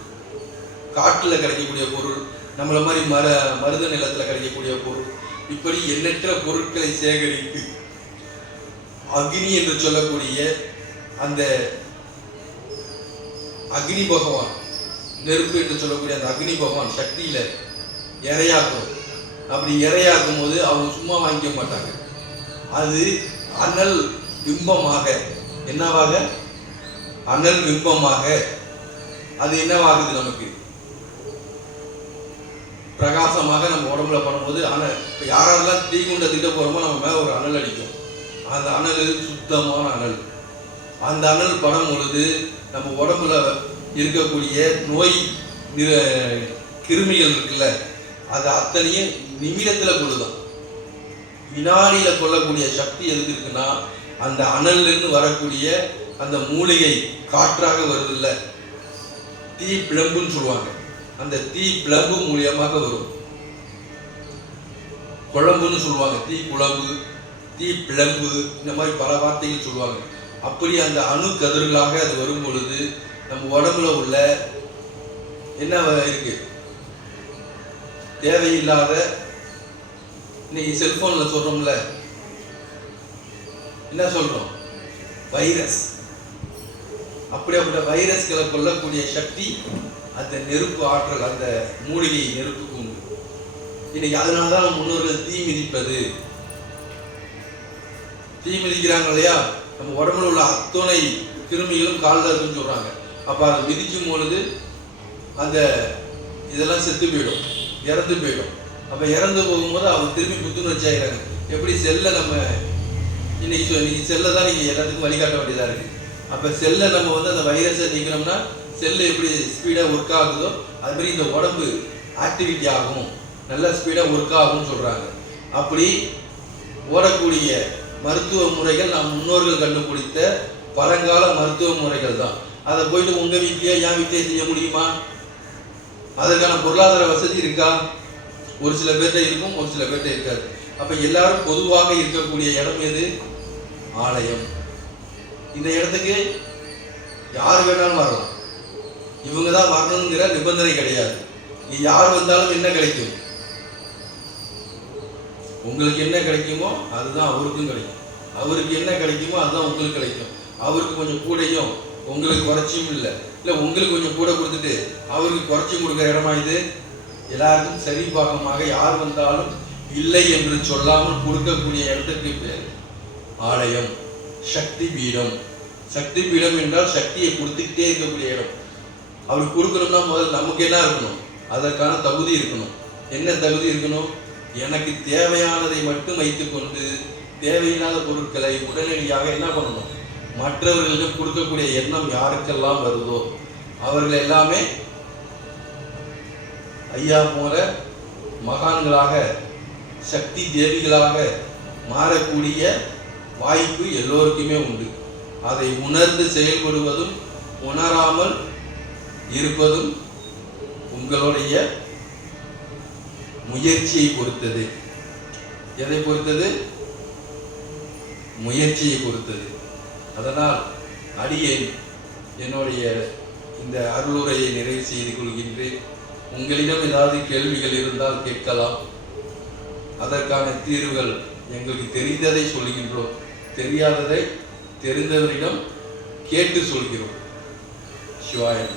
காட்டில் கிடைக்கக்கூடிய பொருள், நம்மள மாதிரி மருத நிலத்தில் கிடைக்கக்கூடிய பொருள், இப்படி எண்ணற்ற பொருட்களை சேகரித்து அக்னி என்று சொல்லக்கூடிய அந்த அக்னி பகவான், நெருப்பு என்று சொல்லக்கூடிய அந்த அக்னி பகவான் சக்தியில இரையாக்கும். அப்படி இரையாக்கும் போது அவங்க சும்மா வாங்கிக்க மாட்டாங்க. அது அனல் பிம்பமாக, என்னவாக? அனல் பிம்பமாக அது என்னவாகுது? நமக்கு பிரகாசமாக நம்ம உடம்புல பண்ணும்போது அனல். இப்போ யாரெல்லாம் தீக்குண்ட திட்ட போறோமோ நம்ம மேல ஒரு அனல் அடிக்கும். அந்த அனல் சுத்தமான அனல். அந்த அனல் படும் பொழுது நம்ம உடம்புல இருக்கக்கூடிய நோய் கிருமிகள் இருக்குல்ல, அது அத்தனையும் நிமிடத்தில் கொள்ளுதான். வினாடியில கொள்ளக்கூடிய சக்தி எதுக்கு இருக்குன்னா, அந்த அனல்ல இருந்து வரக்கூடிய அந்த மூலிகை காற்றாக வருது இல்ல, தீ பிளம்புன்னு சொல்லுவாங்க. அந்த தீ பிளம்பு மூலியமாக வரும். குழம்புன்னு சொல்லுவாங்க, தீ குழம்பு, தீ பிளம்பு, இந்த மாதிரி பல வார்த்தைகள் சொல்லுவாங்க. அப்படி அந்த அணு கதிர்களாக அது வரும் பொழுது நம்ம உடம்புல உள்ள என்ன இருக்கு? தேவையில்லாத, இன்னைக்கு செல்போன்ல சொல்றோம்ல, என்ன சொல்றோம்? வைரஸ். அப்படிப்பட்ட வைரஸ்களை கொல்லக்கூடிய சக்தி அந்த நெருப்பு ஆற்றல், அந்த மூலிகை நெருப்புக்கு உண்டு. இன்னைக்கு அதனாலதான் முன்னோர்கள் தீ மிதிப்பது, தீ மிதிக்கிறாங்க இல்லையா? நம்ம உடம்புல உள்ள அத்தனை கிருமிகளும் காலில் இருக்குன்னு சொல்றாங்க. அப்ப அதை மிதிக்கும் பொழுது அந்த இதெல்லாம் செத்து போயிடும், இறந்து போயிடும். அப்ப இறந்து போகும்போது அவங்க திரும்பி புத்துணர்ச்சி ஆகிறாங்க. எப்படி செல்ல நம்ம இன்னைக்கு செல்லை தான் நீங்க எல்லாத்துக்கும் வழிகாட்ட வேண்டியதா இருக்கு. அப்ப செல்லை நம்ம அந்த வைரஸை நீக்கணும்னா செல்லு எப்படி ஸ்பீடா ஒர்க் ஆகுதோ அது மாதிரி இந்த உடம்பு ஆக்டிவிட்டி ஆகும், நல்ல ஸ்பீடா ஒர்க் ஆகும்னு சொல்றாங்க. அப்படி ஓடக்கூடிய மருத்துவ முறைகள் நம் முன்னோர்கள் கண்டுபிடித்த பழங்கால மருத்துவ முறைகள் தான். அதை போயிட்டு உங்க வீட்லயே என் வீட்லயே செய்ய முடியுமா? அதற்கான பொருளாதார வசதி இருக்கா? ஒரு சில பேர்கிட்ட இருக்கும், ஒரு சில பேர்கிட்ட இருக்காது. அப்ப எல்லாரும் பொதுவாக இருக்கக்கூடிய இடம் எது? ஆலயம். இந்த இடத்துக்கு யார் வேணாலும் வரலாம். இவங்க தான் வரணுங்கிற நிபந்தனை கிடையாது. யார் வந்தாலும் என்ன கிடைக்கும்? உங்களுக்கு என்ன கிடைக்குமோ அதுதான் அவருக்கும் கிடைக்கும். அவருக்கு என்ன கிடைக்குமோ அதுதான் உங்களுக்கு கிடைக்கும். அவருக்கு கொஞ்சம் கூடையும் உங்களுக்கு குறைச்சியும் இல்லை, உங்களுக்கு கொஞ்சம் கூட கொடுத்துட்டு அவருக்கு குறைச்சியும் கொடுக்குற இடமா இது? எல்லாருக்கும் சரி பாகமாக யார் வந்தாலும் இல்லை என்று சொல்லாமல் கொடுக்கக்கூடிய இடத்துக்கு பேர் ஆலயம். சக்தி பீடம். சக்தி பீடம் என்றால் சக்தியை கொடுத்துக்கிட்டே இருக்கக்கூடிய இடம். அவருக்கு கொடுக்கணும்னா முதல்ல நமக்கு என்ன இருக்கணும்? அதற்கான தகுதி இருக்கணும். என்ன தகுதி இருக்கணும்? எனக்கு தேவையானதை மட்டும் வைத்துக்கொண்டு தேவையில்லாத பொருட்களை உடனடியாக என்ன பண்ணணும்? மற்றவர்களுக்கு கொடுக்கக்கூடிய எண்ணம் யாருக்கெல்லாம் வருதோ அவர்கள் எல்லாமே ஐயா போல மகான்களாக சக்தி தேவிகளாக மாறக்கூடிய வாய்ப்பு எல்லோருக்குமே உண்டு. அதை உணர்ந்து செயல்படுவதும் உணராமல் இருப்பதும் உங்களுடைய முயற்சியை பொறுத்தது. எதை பொறுத்தது? முயற்சியை பொறுத்தது. அதனால் அடியேன் என்னுடைய இந்த அருளுரையை நிறைவு செய்து கொள்கின்றேன். உங்களிடம் ஏதாவது கேள்விகள் இருந்தால் கேட்கலாம். அதற்கான தீர்வுகள் எங்களுக்கு தெரிந்ததை சொல்கின்றோம், தெரியாததை தெரிந்தவரிடம் கேட்டு சொல்கிறோம். சிவாயம்.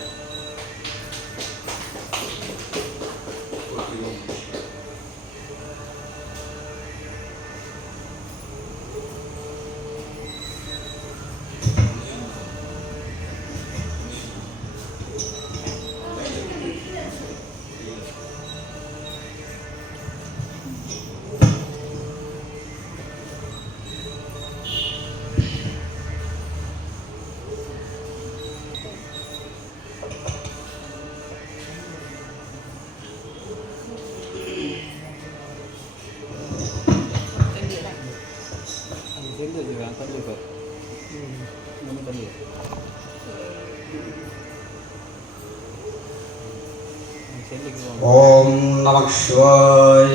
ஓம் நமः சிவாய.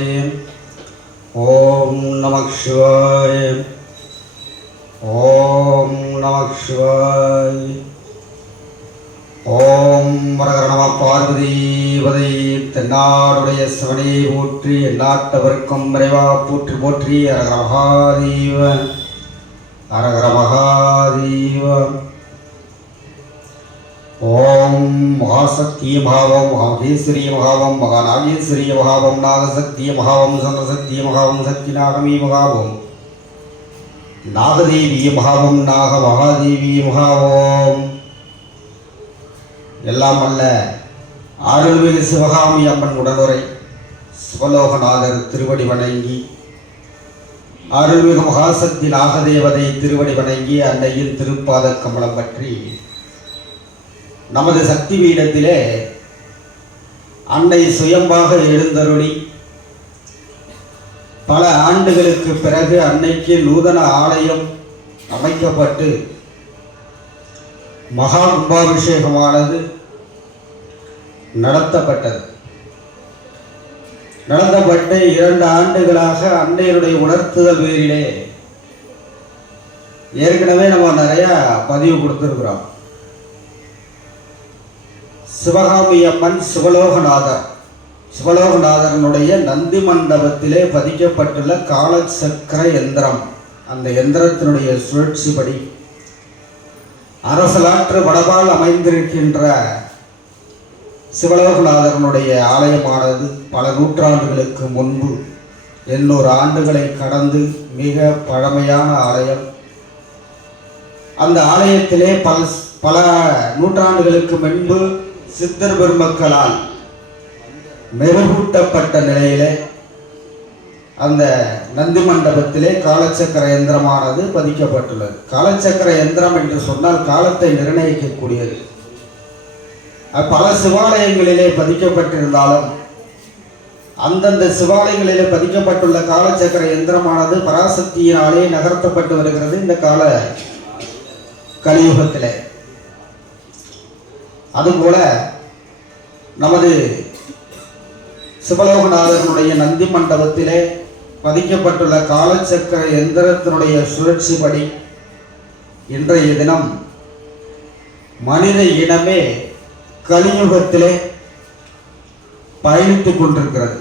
ஓம் நமः சிவாய. ஓம் நமः சிவாய. ஓம் ஹர நம பார்வதீபதை. தென்னாடுடைய சிவனே போற்றி, எந்நாட்டவர்க்கும் இறைவா போற்றி போற்றி. அரகர மகாதேவ, அரகர மகாதேவ. ஓம் மகாசக்தி மகாவம், மகாமகேஸ்வரி மகாவம், மகாநாகேஸ்வரி மகாவம், நாகசக்தி மகாவம், சந்திரசக்தி மகாவம், சக்தி நாகமி மகாவம், நாகதேவி மகாவம், நாக மகாதேவி மகாவோம். எல்லாம் அல்ல அருள்மிகு சிவகாமி அம்மன் உடனுரை சிவலோகநாதர் திருவடி வணங்கி, அருள்மிகு மகாசக்தி நாகதேவதை திருவடி வணங்கி, அன்னையின் திருப்பாத கமலம் பற்றி நமது சக்தி பீடத்திலே அன்னை சுயம்பாக எழுந்தருளி பல ஆண்டுகளுக்கு பிறகு அன்னைக்கு நூதன ஆலயம் அமைக்கப்பட்டு மகா கும்பாபிஷேகமானது நடத்தப்பட்டது. நடத்தப்பட்டு 2 ஆண்டுகளாக அன்னையுடைய உணர்த்துதல் பேரிலே ஏற்கனவே நம்ம நிறைய பதிவு கொடுத்துருக்கிறோம். சிவகாமி அம்மன் சிவலோகநாதர், சிவலோகநாதரனுடைய நந்தி மண்டபத்திலே பதிக்கப்பட்டுள்ள காலச்சக்கர யந்திரம், அந்த யந்திரத்தினுடைய சுழற்சிப்படி அரசலாற்று வடபால் அமைந்திருக்கின்ற சிவலோகநாதரனுடைய ஆலயமானது பல நூற்றாண்டுகளுக்கு முன்பு 800 ஆண்டுகளை கடந்து மிக பழமையான ஆலயம். அந்த ஆலயத்திலே பல நூற்றாண்டுகளுக்கு முன்பு சித்தர் பெருமக்களால் மெருகூட்டப்பட்ட நிலையிலே அந்த நந்தி மண்டபத்திலே காலச்சக்கர யந்திரமானது பதிக்கப்பட்டுள்ளது. காலச்சக்கர யந்திரம் என்று சொன்னால் காலத்தை நிர்ணயிக்கக்கூடியது. பல சிவாலயங்களிலே பதிக்கப்பட்டிருந்தாலும் அந்தந்த சிவாலயங்களிலே பதிக்கப்பட்டுள்ள காலச்சக்கர யந்திரமானது பராசக்தியினாலே நகர்த்தப்பட்டு வருகிறது. இந்த கால கலியுகத்தில். அதுபோல நமது சிவலோகநாதனுடைய நந்தி மண்டபத்திலே பதிக்கப்பட்டுள்ள காலச்சக்கர எந்திரத்தினுடைய சுழற்சிப்படி இன்றைய தினம் மனித இனமே கலியுகத்திலே பயணித்துக் கொண்டிருக்கிறது.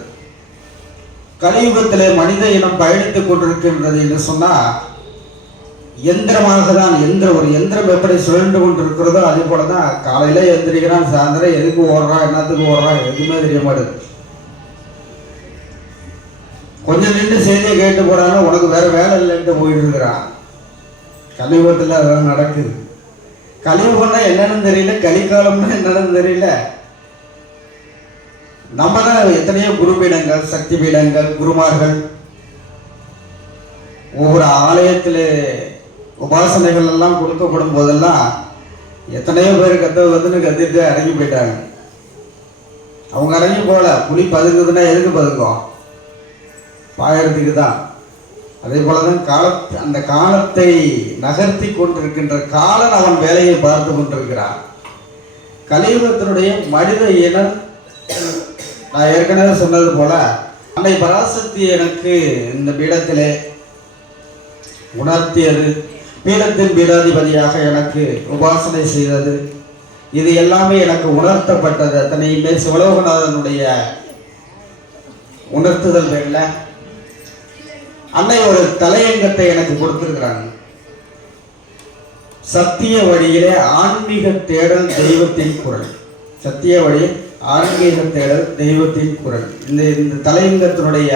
கலியுகத்திலே மனித இனம் பயணித்துக் கொண்டிருக்கின்றது என்று சொன்னால் எந்திரமாக தான். ஒரு எந்திரம் எப்படி சுழன்று கொண்டிருக்கிறதோ அதே போல தான். காலையில் எந்திரிக்கிறான், சாயந்தரம் எதுக்கு ஓடுறான், என்னத்துக்கு ஓடுறான் எதுவுமே தெரிய மாட்டேது. கொஞ்சம் நின்று செய்தியை கேட்டு போறாலும் உனக்கு வேற வேலை இல்லைன்ட்டு போயிட்டு இருக்கிறான். கலியுகத்தில் அதெல்லாம் நடக்குது. கலியுகம்னா என்னன்னு தெரியல, கலிகாலம்னா என்னன்னு தெரியல. நம்ம தான் எத்தனையோ குரு பீடங்கள், சக்தி பீடங்கள், குருமார்கள், ஒவ்வொரு ஆலயத்தில் உபாசனைகள் எல்லாம் கொடுக்கப்படும் போதெல்லாம் எத்தனையோ பேர் கத்திட்டு இறங்கி போயிட்டாங்க. அவங்க இறங்கி போகல. புலி பதுங்குதுன்னா எதுக்கு பதுங்கும்? பாயறதுக்கு தான். அதே போலதான் அந்த காலத்தை நகர்த்தி கொண்டிருக்கின்ற காலன் அவன் வேலையை பார்த்து கொண்டிருக்கிறான். கலியுகத்தினுடைய மனித இனம், நான் ஏற்கனவே சொன்னது போல, அன்னை பராசக்தி எனக்கு இந்த பீடத்திலே உணர்த்தியது, பீடத்தின் பீடாதிபதியாக எனக்கு உபாசனை செய்தது, இது எல்லாமே எனக்கு உணர்த்தப்பட்டது. அத்தனையுமே சிவலோகநாதனுடைய உணர்த்துதல் பேர்ல அன்னை ஒரு தலையங்கத்தை எனக்கு கொடுத்திருக்கிறாங்க. சத்திய வழியிலே ஆன்மீக தேடல் தெய்வத்தின் குரல். சத்திய வழியில் ஆன்மீக தேடல் தெய்வத்தின் குரல். இந்த தலையங்கத்தினுடைய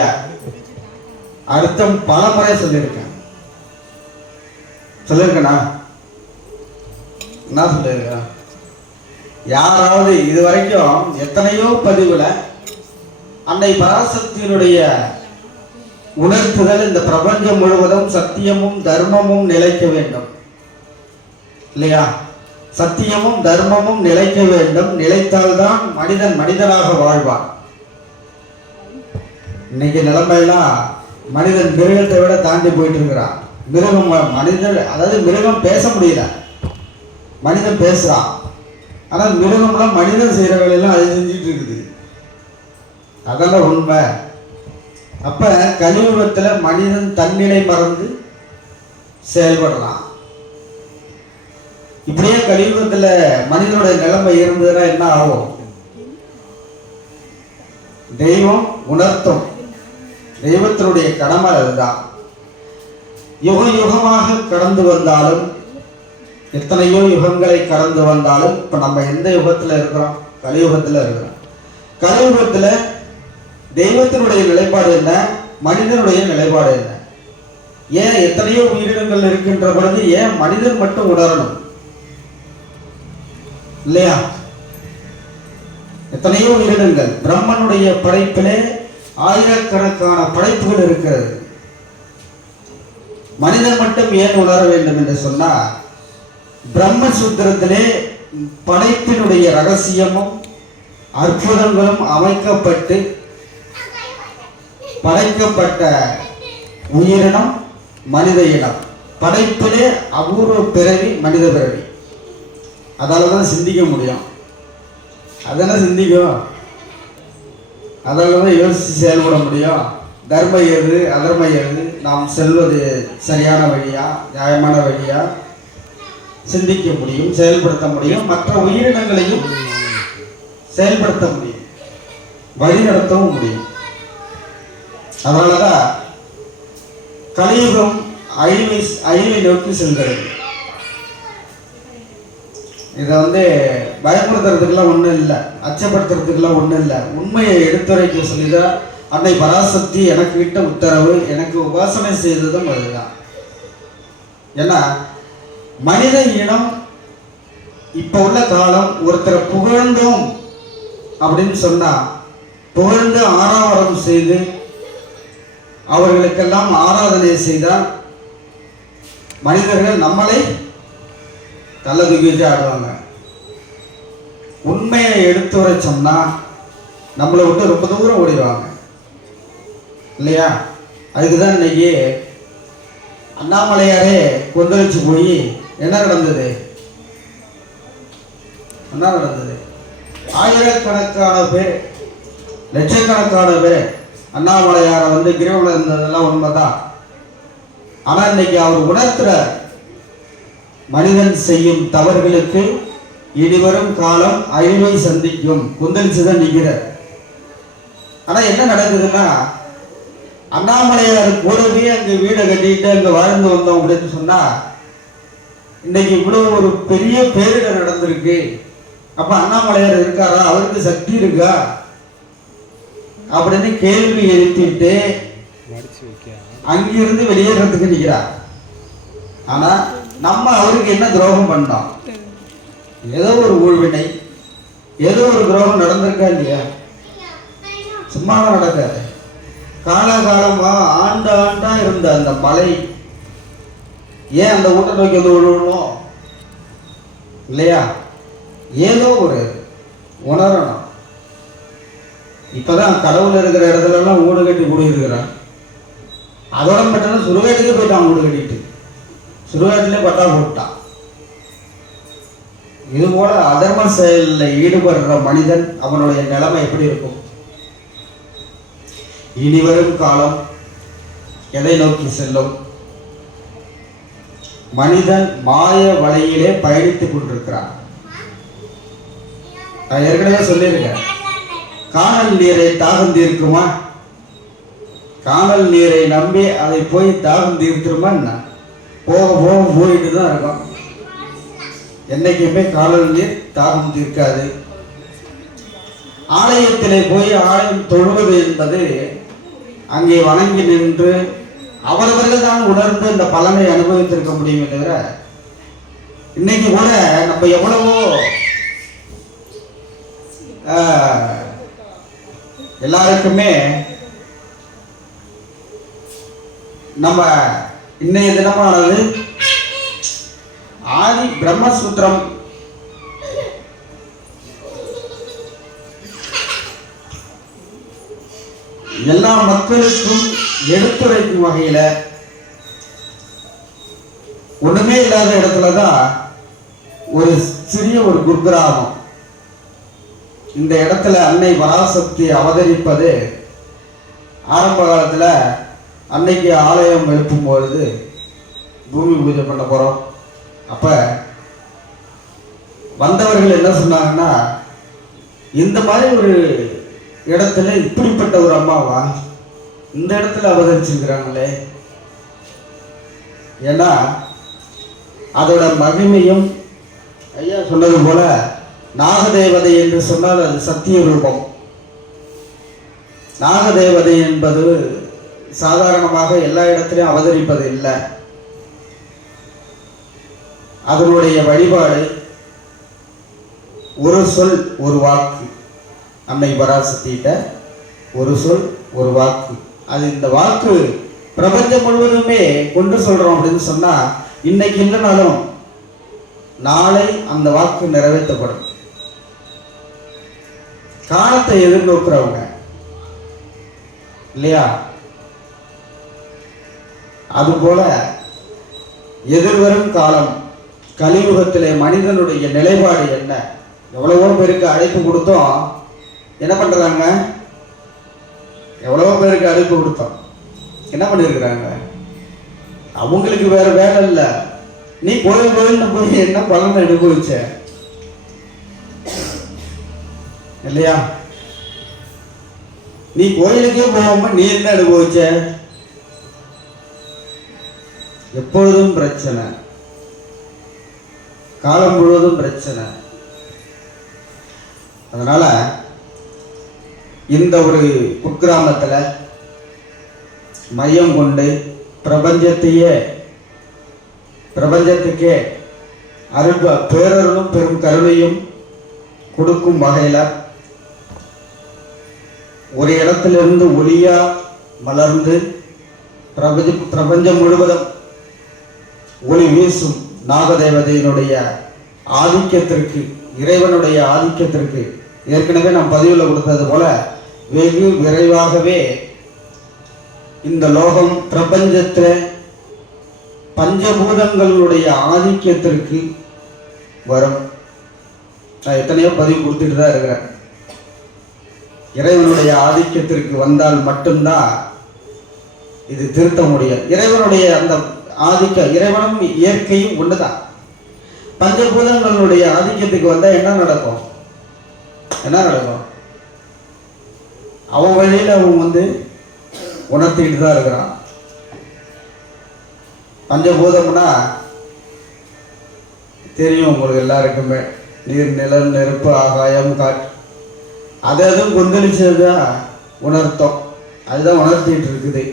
அர்த்தம் பல முறை சொல்லியிருக்கேன். சொல்லியிருக்கேனா? என்ன சொல்லியிருக்கேன்? யாராவது இதுவரைக்கும் எத்தனையோ பதிவுல அன்னை பராசக்தியினுடைய உணர்த்துதல், இந்த பிரபஞ்சம் முழுவதும் சத்தியமும் தர்மமும் நிலைக்க வேண்டும் இல்லையா? சத்தியமும் தர்மமும் நிலைக்க வேண்டும். நிலைத்தால்தான் மனிதன் மனிதனாக வாழ்வான். இன்னைக்கு நிலைமையெல்லாம் மனிதன் மிருகத்தை விட தாண்டி போயிட்டு இருக்கிறான். மிருகம் மனிதன், அதாவது மிருகம் பேச முடியல, மனிதன் பேசுறான். ஆனால் மிருகம்லாம் மனிதன் செய்கிற வேலையெல்லாம் அது செஞ்சுட்டு இருக்குது. அதெல்லாம் உண்மை. அப்ப கலியுகத்தில் மனிதன் தன்னிலை மறந்து செயல்படலாம். இப்படியே கலியுகத்தில் மனிதனுடைய நிலைமை இருந்ததுன்னா என்ன ஆகும்? தெய்வம் உணர்த்தும். தெய்வத்தினுடைய கடமை அதுதான். யுக யுகமாக கடந்து வந்தாலும், எத்தனையோ யுகங்களை கடந்து வந்தாலும், இப்ப நம்ம எந்த யுகத்துல இருக்கிறோம்? கலியுகத்துல இருக்கிறோம். கலியுகத்துல தெய்வத்தினுடைய நிலைப்பாடு என்ன, மனிதனுடைய நிலைப்பாடு என்ன? ஏன் எத்தனையோ உயிரினங்கள் இருக்கின்ற பொழுது ஏன் மனிதன் மட்டும் உணரணும் இல்லையா? எத்தனையோ உயிரினங்கள், பிரம்மனுடைய படைப்பிலே ஆயிரக்கணக்கான படைப்புகள் இருக்கிறது. மனிதன் மட்டும் ஏன் உணர வேண்டும் என்று சொன்னால், பிரம்மசூத்திரத்திலே படைப்பினுடைய ரகசியமும் அற்புதங்களும் அமைக்கப்பட்டு படைக்கப்பட்ட உயிரினம் மனித இனம். படைப்பிலே அபூர்வ பிறவி மனித பிறவி. அதால தான் சிந்திக்க முடியும். அதெல்லாம் சிந்திக்கும், அதால தான் யோசித்து செயல்பட முடியும். தர்மம் எது, அதர்மம் எது, நாம் செல்வது சரியான வழியா, நியாயமான வழியா சிந்திக்க முடியும், செயல்படுத்த முடியும். மற்ற உயிரினங்களையும் செயல்படுத்த முடியும், வழிநடத்தவும் முடியும். அதனாலதான் கலியுகம் அழிவை நோக்கி செல்கிறது. இதை பயமுறுத்துறதுக்கெல்லாம் ஒன்றும் இல்லை, அச்சப்படுத்துறதுக்கெல்லாம் ஒன்றும் இல்லை. உண்மையை எடுத்துரைக்க சொல்லிதான் அன்னை பராசக்தி எனக்கு விட்ட உத்தரவு, எனக்கு உபாசனை செய்ததும் அதுதான். ஏன்னா மனித இனம் இப்ப உள்ள காலம், ஒருத்தரை புகழ்ந்தோம் அப்படின்னு சொன்னா, புகழ்ந்து ஆராதனம் செய்து அவர்களுக்கெல்லாம் ஆராதனை செய்தால் மனிதர்கள் நம்மளை தள்ள தூக்கிட்டு ஆடுவாங்க. உண்மையை எடுத்துரை சொன்னா நம்மளை விட்டு ரொம்ப தூரம் ஓடிடுவாங்க இல்லையா? அதுக்குதான் இன்னைக்கு அண்ணாமலையாரே கொந்தளிச்சு போய் என்ன நடந்தது? என்ன நடந்தது? ஆயிரக்கணக்கான பேர், லட்சக்கணக்கான பேர் அண்ணாமலையாரை வந்து கிரகணம் இருந்ததெல்லாம் உண்மைதான். ஆனா இன்னைக்கு அவர் உணர்த்துற மனிதன் செய்யும் தவறுகளுக்கு இனிவரும் காலம் அழிவை சந்திக்கும், கொந்தளிச்சுதான் நிற்கிறார். ஆனா என்ன நடக்குதுன்னா, அண்ணாமலையார் கூடவே அங்க வீடை கட்டிட்டு அங்க வாழ்ந்து வந்தோம் அப்படின்னு சொன்னா இன்னைக்கு இவ்வளவு ஒரு பெரிய பேரிடர் நடந்திருக்கு. அப்ப அண்ணாமலையார் இருக்காரா, அவருக்கு சக்தி இருக்கா அப்படின்னு கேள்வி எழுப்பிட்டு அங்கிருந்து வெளியேறதுக்கு நிற்கிறார். ஆனா நம்ம அவருக்கு என்ன துரோகம் பண்ணோம்? ஏதோ ஒரு ஊழ்வினை, ஏதோ ஒரு துரோகம் நடந்திருக்கா இல்லையா? சும்மாதான் நடக்காது. காலகாலமா ஆண்டா இருந்த அந்த மலை ஏன் அந்த ஊட்ட நோக்கி வந்து விழுவணும் இல்லையா? ஏதோ ஒரு உணரணும். இப்பதான் கடவுள் இருக்கிற இடத்துல எல்லாம் ஊடு கட்டி கூடியிருக்கிறான். அதோட மட்டும் சுடுகாட்டுக்கு போயிட்டான், ஊடு கட்டிட்டு சுடுகாட்டிலே பட்டா போட்டான். இது போல அதர்ம செயலில் ஈடுபடுற மனிதன் அவனுடைய நிலைமை எப்படி இருக்கும்? இனிவரும் காலம் எதை நோக்கி செல்லும்? மனிதன் மாய வலையிலே பயணித்துக் கொண்டிருக்கிறான். நான் ஏற்கனவே சொல்லியிருக்கேன், காணல் நீரை தாகம் தீர்க்குமா? காணல் நீரை நம்பி அதை போய் தாகம் தீர்த்துருமா? போக போக போயிட்டு தான் இருக்கும். என்னைக்குமே காணல் நீர் தாகம் தீர்க்காது. ஆலயத்திலே போய் ஆலயம் தொழுவது என்பது அங்கே வணங்கி நின்று அவரவர்கள் தான் உணர்ந்து இந்த பலனை அனுபவித்திருக்க முடியுமே தவிர, இன்னைக்கு கூட நம்ம எவ்வளவோ எல்லாருக்குமே நம்ம இன்னைய தினமானது ஆதி பிரம்மசூத்திரம் எல்லா மக்களுக்கும் எடுத்துரைக்கும் வகையில ஒண்ணுமே இல்லாத இடத்துலதான் ஒரு சிறிய ஒரு குக்கிராமம். இந்த இடத்துல அன்னை பராசக்தி அவதரிப்பது ஆரம்ப காலத்துல அன்னைக்கு ஆலயம் எழுப்பும் பொழுது பூமி பூஜை பண்ண போறோம். அப்ப வந்தவர்கள் என்ன சொன்னாங்கன்னா, இந்த மாதிரி ஒரு இடத்துல இப்படிப்பட்ட ஒரு அம்மாவா இந்த இடத்துல அவதரிச்சிருக்கிறாங்களே. ஏன்னா அதோட மகிமையும் ஐயா சொன்னது போல நாகதேவதை என்று சொன்னால் அது சத்திய ரூபம். நாகதேவதை என்பது சாதாரணமாக எல்லா இடத்திலும் அவதரிப்பது இல்லை. அதனுடைய வழிபாடு ஒரு சொல் ஒரு வாக்கு. அன்னை பராசக்தியிட்ட ஒரு சொல் ஒரு வாக்கு. அது இந்த வாக்கு பிரபஞ்சம் முழுவதுமே கொண்டு சொல்றோம் அப்படின்னு சொன்னா, இன்னைக்கு இல்லைனாலும் நாளை அந்த வாக்கு நிறைவேற்றப்படும். காலத்தை எதிர்நோக்குறவங்க இல்லையா? அதுபோல எதிர்வரும் காலம் கலியுகத்திலே மனிதனுடைய நிலைப்பாடு என்ன? எவ்வளவோ பேருக்கு அழைப்பு கொடுத்தோம், என்ன பண்றாங்க? எவ்வளவோ பேருக்கு அழைப்பு கொடுத்தோம், என்ன பண்ணிருக்கிறாங்க? அவங்களுக்கு வேற வேலை இல்லை. நீ கோயில்னு போய் என்ன பலனை அனுபவிச்ச இல்லையா? நீ கோயிலுக்கே போகாம நீ என்ன அனுபவிச்ச? எப்பொழுதும் பிரச்சனை, காலம் முழுவதும் பிரச்சனை. அதனால இந்த ஒரு குக்கிராமத்துல மையம் கொண்டு பிரபஞ்சத்துக்கே பேரருளும் பெரும் கருணையும் கொடுக்கும் வகையில ஒரு இடத்திலிருந்து ஒளியா மலர்ந்து பிரபஞ்சம் முழுவதும் ஒளி வீசும் நாகதேவதையினுடைய ஆதிக்கத்திற்கு, இறைவனுடைய ஆதிக்கத்திற்கு ஏற்கனவே நாம் பதிவில் கொடுத்தது போல வெகு விரைவாகவே இந்த லோகம் பிரபஞ்சத்தில் பஞ்சபூதங்களுடைய ஆதிக்கத்திற்கு வரும். நான் எத்தனையோ பதிவு கொடுத்துட்டு தான் இருக்கிறேன். இறைவனுடைய ஆதிக்கத்திற்கு வந்தால் மட்டும்தான் இது திருத்த முடியும். இறைவனுடைய அந்த இறைவனும் இயற்கையும் ஒன்றுதான். பஞ்சபூதங்களுடைய ஆதிக்கத்துக்கு வந்தால் என்ன நடக்கும்? அவன் வழியில் அவன் உணர்த்திக்கிட்டு தான் இருக்கிறான். பஞ்சபூதம்னா தெரியும் உங்களுக்கு எல்லாருக்குமே. நீர், நிலம், நெருப்பு, ஆகாயம், காற்று, அதுவும் கொந்தளிச்சதுதான் உணர்த்தம். அதுதான் உணர்த்திட்டு இருக்குது.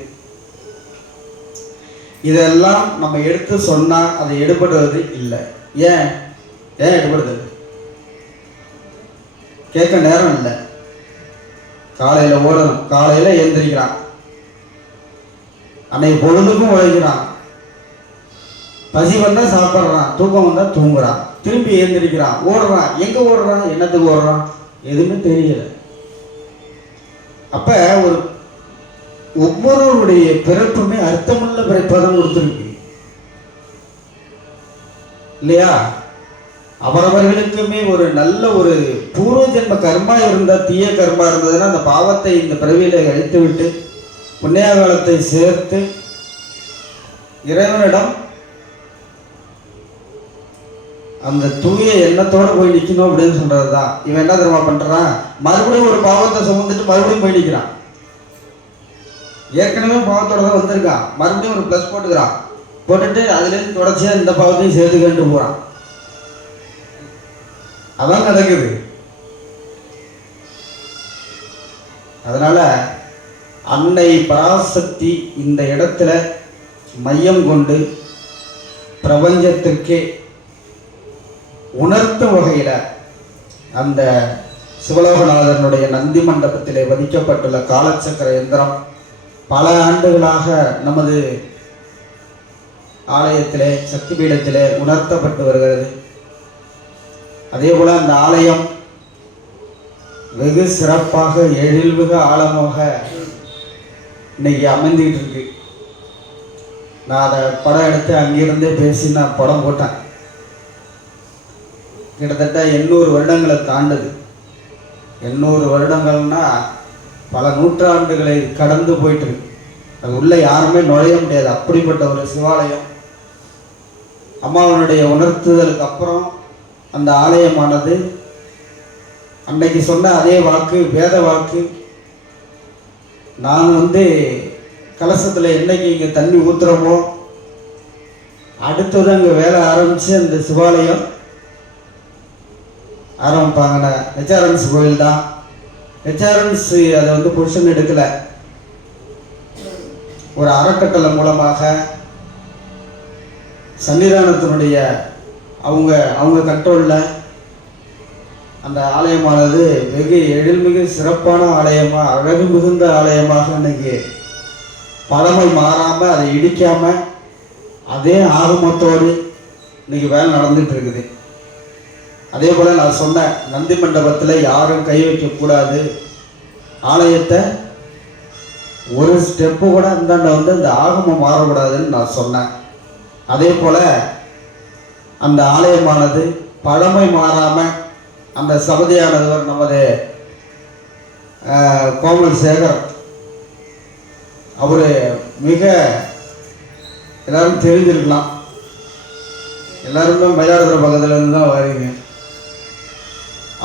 இதெல்லாம் நம்ம எடுத்து சொன்னால் அதை எடுபடுவது இல்லை. ஏன் எடுபடுது? கேட்க நேரம் இல்லை. காலையில் ஓடணும், காலையில் எழுந்திரிக்கிறான், அன்னைக்கு பொழுதுக்கும் உழைக்கிறான், பசி வந்தால் சாப்பிட்றான், தூக்கம் வந்தால் தூங்குறான், திரும்பி எழுந்திரிக்கிறான், ஓடுறான். எங்கே ஓடுறான்? என்னத்துக்கு ஓடுறான்? எதுவுமே தெரியல. அப்போ ஒவ்வொருவருடைய பிறப்புமே அர்த்தமுள்ள பிறப்பாதான் கொடுத்துருக்கு இல்லையா? அவரவர்களுக்குமே ஒரு நல்ல ஒரு பூர்வ ஜென்ம கர்மா இருந்தால், தீய கர்மா இருந்ததுன்னா அந்த பாவத்தை இந்த பிறவியில அழித்து விட்டு புண்ணிய காலத்தை சேர்த்து இறைவனிடம் அந்த தூய எண்ணத்தோடு போய் நிற்கணும் அப்படின்னு சொல்றது தான். இவன் என்ன தெரியுமா பண்றான்? மறுபடியும் ஒரு பாவத்தை சுமந்துட்டு மறுபடியும் போய் நிற்கிறான். ஏற்கனவே பாவத்தோட தான் வந்திருக்கான், மறுபடியும் ஒரு ப்ளஸ் போட்டுக்கிறான். போட்டுட்டு அதுலேருந்து தொடர்ச்சியாக இந்த பாவத்தையும் சேர்த்துக்கிட்டு போகிறான். அதான் நடக்குது. அதனால அன்னை பராசக்தி இந்த இடத்துல மையம் கொண்டு பிரபஞ்சத்திற்கே உணர்த்தும் வகையில் அந்த சிவலோகநாதனுடைய நந்தி மண்டபத்திலே வதிக்கப்பட்டுள்ள காலச்சக்கர எந்திரம் பல ஆண்டுகளாக நமது ஆலயத்திலே, சக்தி பீடத்திலே உணர்த்தப்பட்டு வருகிறது. அதே போல அந்த ஆலயம் வெகு சிறப்பாக எழில்மிகு ஆழமாக இன்னைக்கு அமைந்துகிட்டு இருக்கு. நான் அதை படம் எடுத்து அங்கிருந்தே பேசி நான் படம் போட்டேன். கிட்டத்தட்ட 800 வருடங்களை தாண்டுது. 800 வருடங்கள்னா பல நூற்றாண்டுகளை கடந்து போயிட்டு இருக்கு. அது உள்ள யாருமே நுழைய முடியாது. அப்படிப்பட்ட ஒரு சிவாலயம். அம்மாவனுடைய உணர்த்துதலுக்கு அப்புறம் அந்த ஆலயமானது அன்னைக்கு சொன்ன அதே வாக்கு, வேத வாக்கு, நான் கலசத்தில் என்னைக்கு இங்கே தண்ணி ஊற்றுறோமோ அடுத்தது அங்கே வேலை ஆரம்பித்து அந்த சிவாலயம் ஆரம்பிப்பாங்க. ஹெச்ஆர்என்ஸ் கோயில் தான். ஹெச்ஆர்என்ஸ் அதை பொசிஷன் எடுக்கலை. ஒரு அறக்கட்டளை மூலமாக சன்னிதானத்தினுடைய அவங்க கண்ட்ரோலில் அந்த ஆலயமானது வெகு எழில்மிகு சிறப்பான ஆலயமாக, அழகு மிகுந்த ஆலயமாக இன்னைக்கு பழமை மாறாமல், அதை இடிக்காமல் அதே ஆகமத்தோடு இன்னைக்கு வேலை நடந்துட்டு இருக்குது. அதே போல் நான் சொன்னேன், நந்தி மண்டபத்தில் யாரும் கை வைக்கக்கூடாது, ஆலயத்தை ஒரு ஸ்டெப்பு கூட இந்தாண்ட இந்த ஆகமம் மாறக்கூடாதுன்னு நான் சொன்னேன். அதே போல் அந்த ஆலயமானது பழமை மாறாமல் அந்த சபதியானவர் நமது கோமல் சேகர் அவர் மிக எல்லாரும் தெரிஞ்சிருக்கலாம். எல்லாருமே மயிலாடுதுறை பக்கத்தில் இருந்து தான் வரீங்க.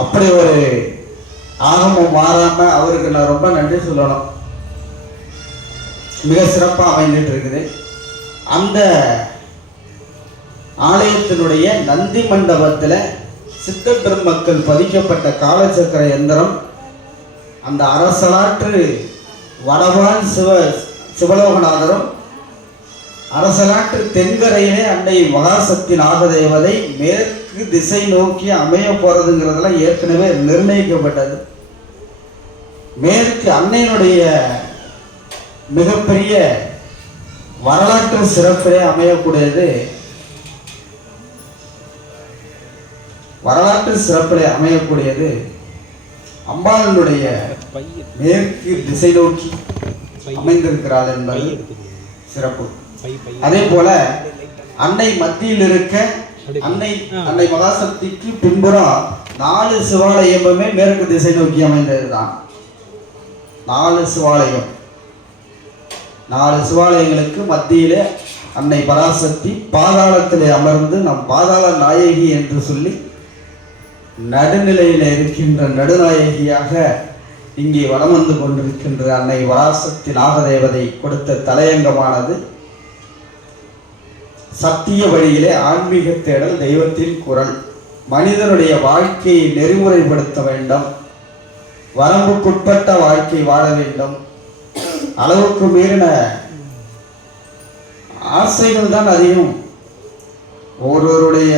அப்படி ஒரு ஆகமம் மாறாமல் அவருக்கு நான் ரொம்ப நன்றி சொல்லணும். மிக சிறப்பாக அமைந்துட்டு இருக்குது. அந்த ஆலயத்தினுடைய நந்தி மண்டபத்தில் சித்த பெருமக்கள் பதிக்கப்பட்ட காலச்சக்கர எந்திரம் அந்த அரசலாற்று வடவான் சிவலோகநாதரும் அரசலாற்று தென்கரையிலே அன்னை மகாசக்தி நாகதேவதை மேற்கு திசை நோக்கி அமைய போறதுங்கிறதெல்லாம் ஏற்கனவே நிர்ணயிக்கப்பட்டது. மேற்கு அன்னையினுடைய மிகப்பெரிய வரலாற்று சிறப்பிலே அமையக்கூடியது, அம்பாளுடைய மேற்கு திசை நோக்கி அமைந்திருக்கிறாள் என்பது சிறப்பு. அதே போல அன்னை மத்தியில் இருக்க அன்னை மகாசக்திக்கு பின்புறம் 4 சிவாலயமுமே மேற்கு திசை நோக்கி அமைந்ததுதான். 4 சிவாலயம், 4 சிவாலயங்களுக்கு மத்தியிலே அன்னை பராசக்தி பாதாளத்திலே அமர்ந்து நம் பாதாள நாயகி என்று சொல்லி நடுநிலையில் இருக்கின்ற நடுநாயகியாக இங்கே வலம் வந்து கொண்டிருக்கின்ற அன்னை பராசக்தி நாகதேவதை கொடுத்த தலையங்கமானது சத்திய வழியிலே ஆன்மீக தேடல், தெய்வத்தின் குரல். மனிதனுடைய வாழ்க்கையை நெறிமுறைப்படுத்த வேண்டும், வரம்புக்குட்பட்ட வாழ்க்கை வாழ வேண்டும். அளவுக்கு மீறின ஆசைகள் தான் அதிகம். ஒருவருடைய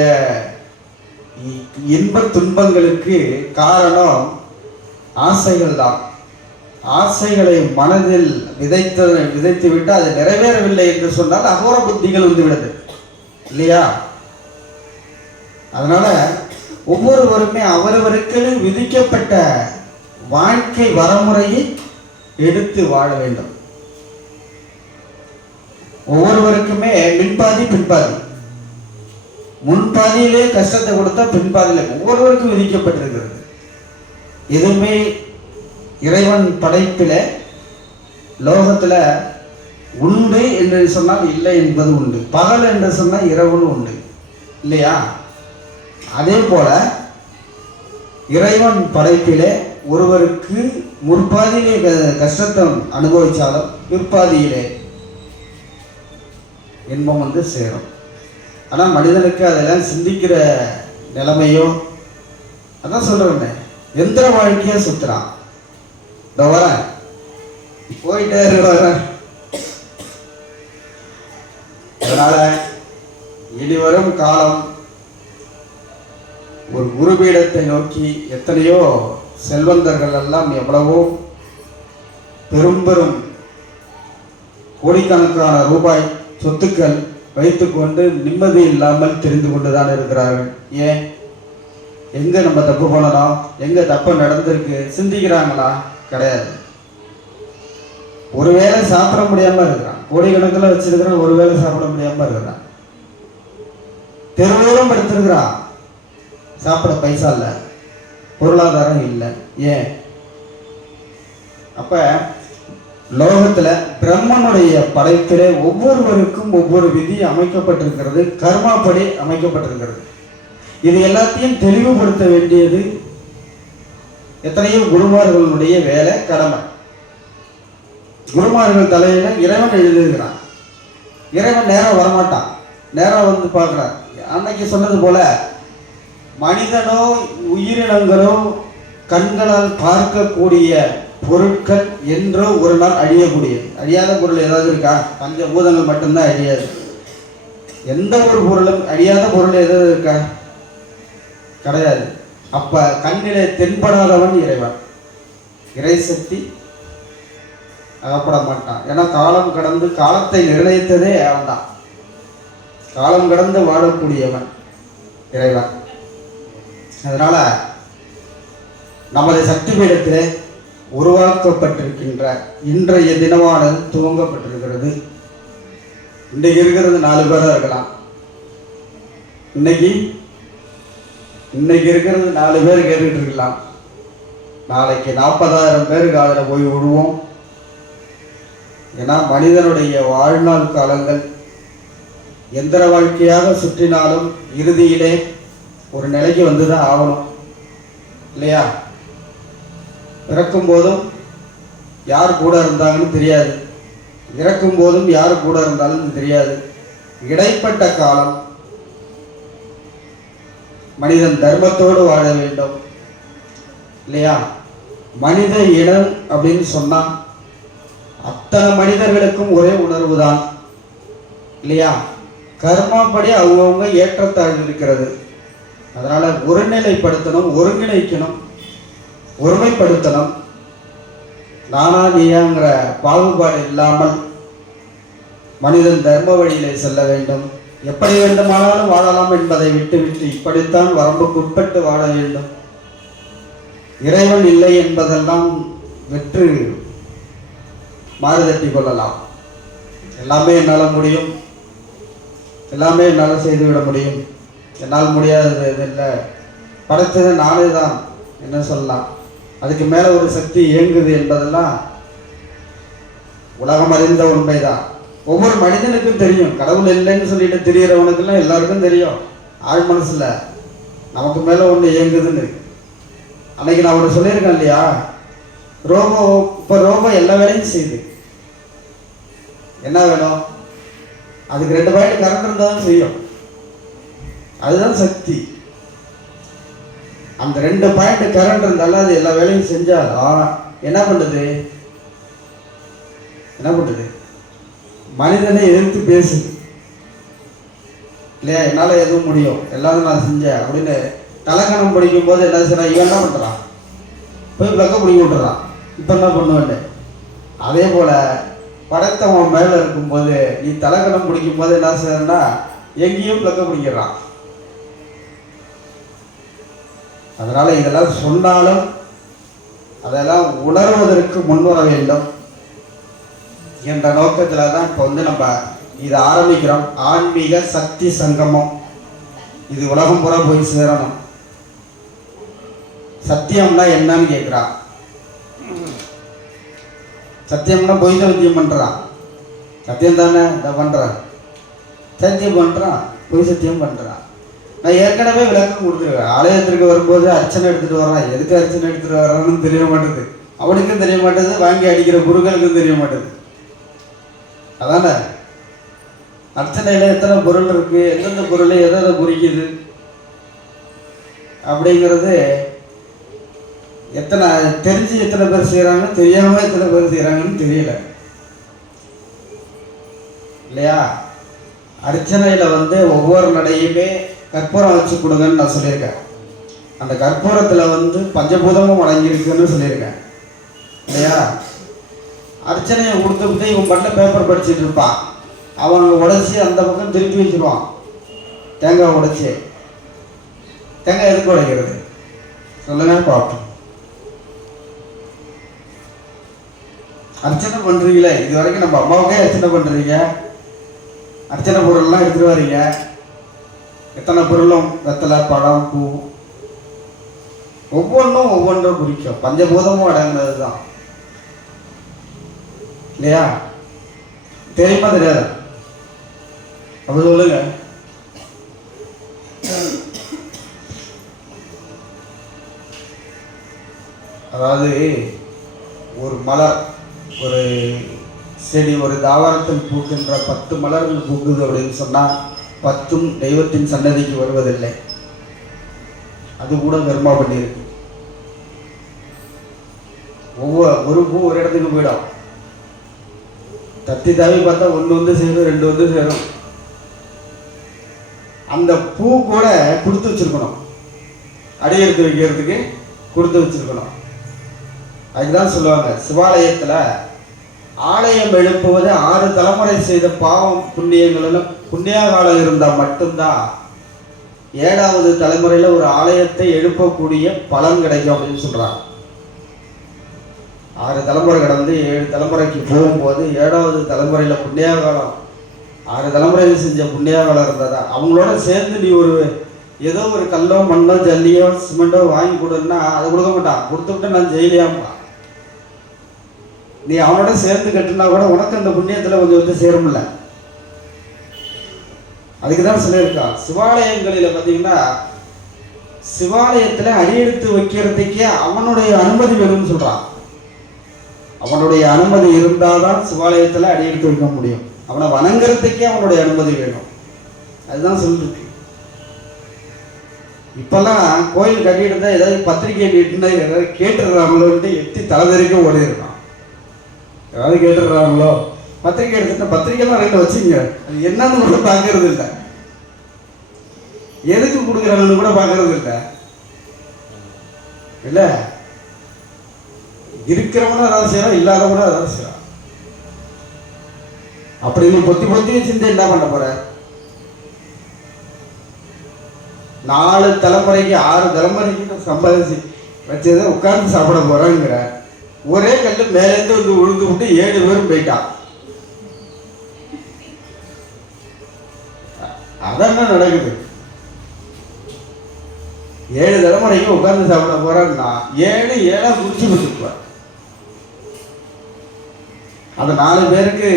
இன்ப துன்பங்களுக்கு காரணம் ஆசைகள் தான். ஆசைகளை மனதில் விதைத்து விட்டு அது நிறைவேறவில்லை என்று சொன்னால் அகோர புத்திகள் வந்துவிடுது இல்லையா? அதனால ஒவ்வொருவருமே அவரவருக்கு விதிக்கப்பட்ட வாழ்க்கை வரமுறையை எடுத்து வாழ வேண்டும். ஒவ்வொருவருக்குமே மின்பாதி பின்பாதி, முன்பாதியிலே கஷ்டத்தை கொடுத்தா பின்பாதியிலே ஒவ்வொருவருக்கும் விதிக்கப்பட்டிருக்கிறது. எதுவுமே இறைவன் படைப்பில லோகத்துல உண்டு என்று சொன்னால் இல்லை என்பது உண்டு, பகல் என்று சொன்னால் இரவுன்னு உண்டு இல்லையா? அதே போல இறைவன் படைப்பிலே ஒருவருக்கு முற்பாதியிலே கஷ்டத்தை அனுபவிச்சாலும் பிற்பாதியிலே இன்பம் வந்து சேரும். ஆனால் மனிதனுக்கு அதெல்லாம் சிந்திக்கிற நிலைமையோ, அதான் சொல்றேன், எந்திர வாழ்க்கையா சுத்துறான். வரேன் போயிட்டே வரேன். அதனால இனிவரும் காலம் ஒரு குருபீடத்தை நோக்கி எத்தனையோ செல்வந்தர்கள் எல்லாம் எவ்வளவோ பெரும் பெரும் கோடிக்கணக்கான ரூபாய் சொத்துக்கள் வைத்துக்கொண்டு நிம்மதி இல்லாமல் தெரிந்து கொண்டுதான் இருக்கிறார்கள். ஏன்? எங்க நம்ம தப்பு பண்ணலாம், எங்க தப்பு நடந்திருக்கு சிந்திக்கிறாங்களா? கிடையாது. ஒருவேளை சாப்பிட முடியாம இருக்கிறான், கோடிக்கணக்கில் வச்சிருக்கிறான், ஒருவேளை சாப்பிட முடியாம இருக்கிறான், தெருவோரம் படுத்திருக்கிறான், சாப்பிட பைசா இல்லை, பொருளாதாரம் இல்லை. ஏன்? அப்ப லோகத்துல பிரம்மனுடைய படைப்பிலே ஒவ்வொருவருக்கும் ஒவ்வொரு விதி அமைக்கப்பட்டிருக்கிறது, கர்மாப்படி அமைக்கப்பட்டிருக்கிறது. இது எல்லாத்தையும் தெளிவுபடுத்த வேண்டியது எத்தனையோ குருமார்களுடைய வேலை, கடமை. குருமார்கள் தலையில இறைவன் எழுதுகிறான். இறைவன் நேரம் வரமாட்டான், நேரம் வந்து பார்க்கிறான். அன்னைக்கு சொன்னது போல மனிதனோ உயிரினங்களோ கண்களால் பார்க்கக்கூடிய பொருட்கள் என்றோ ஒரு நாள் அழியக்கூடியது. அழியாத பொருள் ஏதாவது இருக்கா? பஞ்சபூதங்கள் மட்டும்தான் அழியாது. எந்த ஒரு பொருளும் அழியாத பொருள் ஏதாவது இருக்கா? கிடையாது. அப்ப கண்ணிலே தென்படாதவன் இறைவன், இறை சக்தி அகப்பட மாட்டான். ஏன்னா காலம் கடந்து காலத்தை நிர்ணயித்ததே அவன் தான். காலம் கடந்து வாழக்கூடியவன் இறைவன். அதனால நமது சக்தி பீடத்திலே உருவாக்கப்பட்டிருக்கின்ற இன்றைய தினமானது துவங்கப்பட்டிருக்கிறது. இன்றைக்கு இருக்கிறது 4 பேராக இருக்கலாம். இன்னைக்கு இருக்கிறது 4 பேர் கேட்டுட்டு இருக்கலாம். நாளைக்கு 40,000 பேருக்கு அதில் போய் விடுவோம். ஏன்னா மனிதனுடைய வாழ்நாள் காலங்கள் எந்திர வாழ்க்கையாக சுற்றினாலும் இறுதியிலே ஒரு நிலைக்கு வந்துதான் ஆகணும் இல்லையா? பிறக்கும் போதும் யார் கூட இருந்தாங்கன்னு தெரியாது, இறக்கும் போதும் யார் கூட இருந்தாலும் தெரியாது. இடைப்பட்ட காலம் மனிதன் தர்மத்தோடு வாழ வேண்டும் இல்லையா? மனித இனம் அப்படின்னு சொன்னா அத்தனை மனிதர்களுக்கும் ஒரே உணர்வு தான் இல்லையா? கர்மாப்படி அவங்கவுங்க ஏற்றத்தாழ்வு இருக்கிறது. அதனால ஒருநிலைப்படுத்தணும், ஒருங்கிணைக்கணும், ஒருமைப்படுத்தணும். நானா நீயாங்கிற பாகுபாடு இல்லாமல் மனிதன் தர்ம வழியிலே செல்ல வேண்டும். எப்படி வேண்டுமானாலும் வாழலாம் என்பதை விட்டுவிட்டு இப்படித்தான் வரம்புக்குட்பட்டு வாழ வேண்டும். இறைவன் இல்லை என்பதெல்லாம் வெற்று மாறுதட்டி கொள்ளலாம். எல்லாமே என்னால் முடியும், எல்லாமே என்னால் செய்துவிட முடியும், என்னால் முடியாதது எது இல்லை, படைத்தது நானே தான் என்ன சொல்லலாம், அதுக்கு மேலே ஒரு சக்தி இயங்குது என்பதெல்லாம் உலகம் அறிந்த உண்மைதான். ஒவ்வொரு மனிதனுக்கும் தெரியும், கடவுள் இல்லைன்னு சொல்லிட்டு திரியிறவனுக்கெல்லாம் எல்லாருக்கும் தெரியும், ஆழ் மனசுல நமக்கு மேலே ஒன்று இயங்குதுன்னு. அன்னைக்கு நான் ஒன்று சொல்லியிருக்கேன் இல்லையா, ரோபோ. இப்போ ரோபோ எல்லா வேலையும் செய்யுது. என்ன வேணும், அதுக்கு 2 பாயிண்ட் கரண்ட் இருந்தாலும் செய்யும், அதுதான் சக்தி. அந்த 2 பாயிண்ட் கரண்ட் இருந்தாலும் அது எல்லா வேலையும் செஞ்சாலும் என்ன பண்ணுது, மனிதனை எதிர்த்து பேசுது இல்லையா. என்னால் எதுவும் முடியும், எல்லாரும் நான் செஞ்சேன் அப்படின்னு தலக்கணம் படிக்கும் போது என்ன செய்யறான், இவன் என்ன பண்ணுறான், போய் பிளக்க பிடிக்க விட்டுறான். இப்போ என்ன பண்ணுவேன், அதே போல் படைத்தவன் மேலே இருக்கும்போது நீ தலக்கணம் பிடிக்கும் போது என்ன செய்யறா, எங்கேயும் பிளக்க பிடிக்கிறான். அதனால் இதெல்லாம் சொன்னாலும் அதெல்லாம் உணர்வதற்கு முன்வர வேண்டும் என்ற நோக்கத்தில் தான் இப்போ நம்ம இதை ஆரம்பிக்கிறோம். ஆன்மீக சக்தி சங்கமம், இது உலகம் பூரா போய் சேரணும். சத்தியம்னா என்னன்னு கேட்குறான். சத்தியம்னா பொய் சத்தியம் பண்ணுறான், சத்தியம் தானே இதை பண்ணுறான், சத்தியம் பண்ணுறான், பொய் சத்தியம் பண்ணுறான். நான் ஏற்கனவே விளக்கம் கொடுத்துருவேன். ஆலயத்திற்கு வரும்போது அர்ச்சனை எடுத்துகிட்டு வர்றான், எதுக்கு அர்ச்சனை எடுத்துகிட்டு வர்றான்னு தெரிய மாட்டேது, அவனுக்கும் தெரிய மாட்டேது, வாங்கி அடிக்கிற குருக்களுக்கும் தெரிய மாட்டேது. அதானே அர்ச்சனையில் எத்தனை பொருள் இருக்குது, எந்தெந்த பொருளை எதை குறிக்குது அப்படிங்கிறது எத்தனை தெரிஞ்சு எத்தனை பேர் செய்கிறாங்க, தெரியாமல் எத்தனை பேர் செய்கிறாங்கன்னு தெரியல இல்லையா. அர்ச்சனையில் ஒவ்வொரு நடையுமே கற்பூரம் வச்சு கொடுங்கன்னு நான் சொல்லியிருக்கேன். அந்த கற்பூரத்தில் பஞ்சபூதமும் அடங்கியிருக்குன்னு சொல்லியிருக்கேன் இல்லையா. அர்ச்சனையை கொடுத்துட்டு இவன் பண்ண பேப்பர் படிச்சுட்டு இருப்பான், அவங்க உடைச்சி அந்த பக்கம் திருப்பி வச்சுருவான். தேங்காய் உடைச்சி, தேங்காய் எதுக்கு உடைக்கிறது சொல்லுங்க பார்ப்போம். அர்ச்சனை பண்ணுறீங்களே, இது வரைக்கும் நம்ம அம்மாவுக்கே அர்ச்சனை பண்ணுறீங்க, அர்ச்சனை பொருள்லாம் எடுத்துகிட்டு வரீங்க, எத்தனை பொருளும் வெத்தலை பழம் பூ ஒவ்வொன்றும் ஒவ்வொன்றும் குறிக்கும், பஞ்சபூதமும் அடங்குனது தான் இல்லையா. தெரியுமா தெரியாத அப்ப சொல்லுங்க. அதாவது ஒரு மலர், ஒரு செடி, ஒரு தாவரத்தில் பூக்கின்ற 10 மலர்கள் பூக்குது அப்படின்னு சொன்னால் 10ம் தெய்வத்தின் சன்னதிக்கு வருவதில்லை, அது கூட கர்மா பண்ணியிருக்கு. ஒரு பூ ஒரு இடத்துக்கு போயிடும், தத்தி தாவி பார்த்தா 1 சேரும் 2 சேரும். அந்த பூ கூட கொடுத்து வச்சிருக்கணும், அடி எடுத்து வைக்கிறதுக்கு கொடுத்து வச்சிருக்கணும். அதுதான் சொல்லுவாங்க, சிவாலயத்தில் ஆலயம் எழுப்புவது 6 தலைமுறை செய்த பாவம் புண்ணியங்கள் புண்ணியகாலம் இருந்தால் மட்டும்தான் 7வது தலைமுறையில் ஒரு ஆலயத்தை எழுப்பக்கூடிய பலன் கிடைக்கும் அப்படின்னு சொல்கிறாங்க. 6 தலைமுறை கடந்து 7 தலைமுறைக்கு போகும்போது 7வது தலைமுறையில் புண்ணியகாலம் 6 தலைமுறையில் செஞ்ச புண்ணியகாலம் இருந்ததா அவங்களோட சேர்ந்து நீ ஏதோ ஒரு கல்லோ மண்ணோ ஜல்லியோ சிமெண்டோ வாங்கி கொடுன்னா அதை கொடுக்க மாட்டான். கொடுத்துக்கிட்டு நான் ஜெயிலியாம்பா, நீ அவனோட சேர்ந்து கட்டுனா கூட உனக்கு அந்த புண்ணியத்தில் கொஞ்சம் சேரும்ல. அதுக்கு தான் சொல்லியிருக்கான். சிவாலயங்களில் பார்த்தீங்கன்னா சிவாலயத்தில் அடியெடுத்து வைக்கிறதுக்கே அவனுடைய அனுமதி வேணும்னு சொல்கிறான். அவனுடைய அனுமதி இருந்தால் தான் சிவாலயத்தில் அடியெடுத்து வைக்க முடியும். அவனை வணங்குறதுக்கே அவனுடைய அனுமதி வேணும். அதுதான் சொல்லிருக்கு. இப்பெல்லாம் கோயில் கட்டிட்டு இருந்தால் ஏதாவது பத்திரிகை நீட்டுனா ஏதாவது கேட்டுடுறாங்களோன்ட்டு எட்டி தலைதறிக்க ஓடி இருக்கான். ஏதாவது கேட்டுடுறாங்களோ பத்திரிக்கை எடுத்துட்டு பத்திரிக்கைலாம் 2 வச்சுங்க, அது என்னன்னு கூட பார்க்கறது இல்லை, எதுக்கு கொடுக்குறாங்கன்னு கூட பார்க்கறது இல்லை இல்லை. இருக்கிறவனும் அதாவது செய்யறான், இல்லாதவனும் அதாவது செய்யறான். அப்படி நீ பொத்தி வச்சுட்டு என்ன பண்ண போற? 4 தலைமுறைக்கு 6 தலைமுறைக்கு சம்பாதிச்சு வச்சதை உட்கார்ந்து சாப்பிட போறாங்கிற ஒரே கல்லு மேலேருந்து உழுந்து விட்டு 7 பேரும் போயிட்டான். அதெல்லாம் நடக்குது. 7 தலைமுறைக்கு உட்கார்ந்து சாப்பிட போறேன்னா 7 குடிச்சு வச்சுக்குவேன். அது 4 பேருக்கு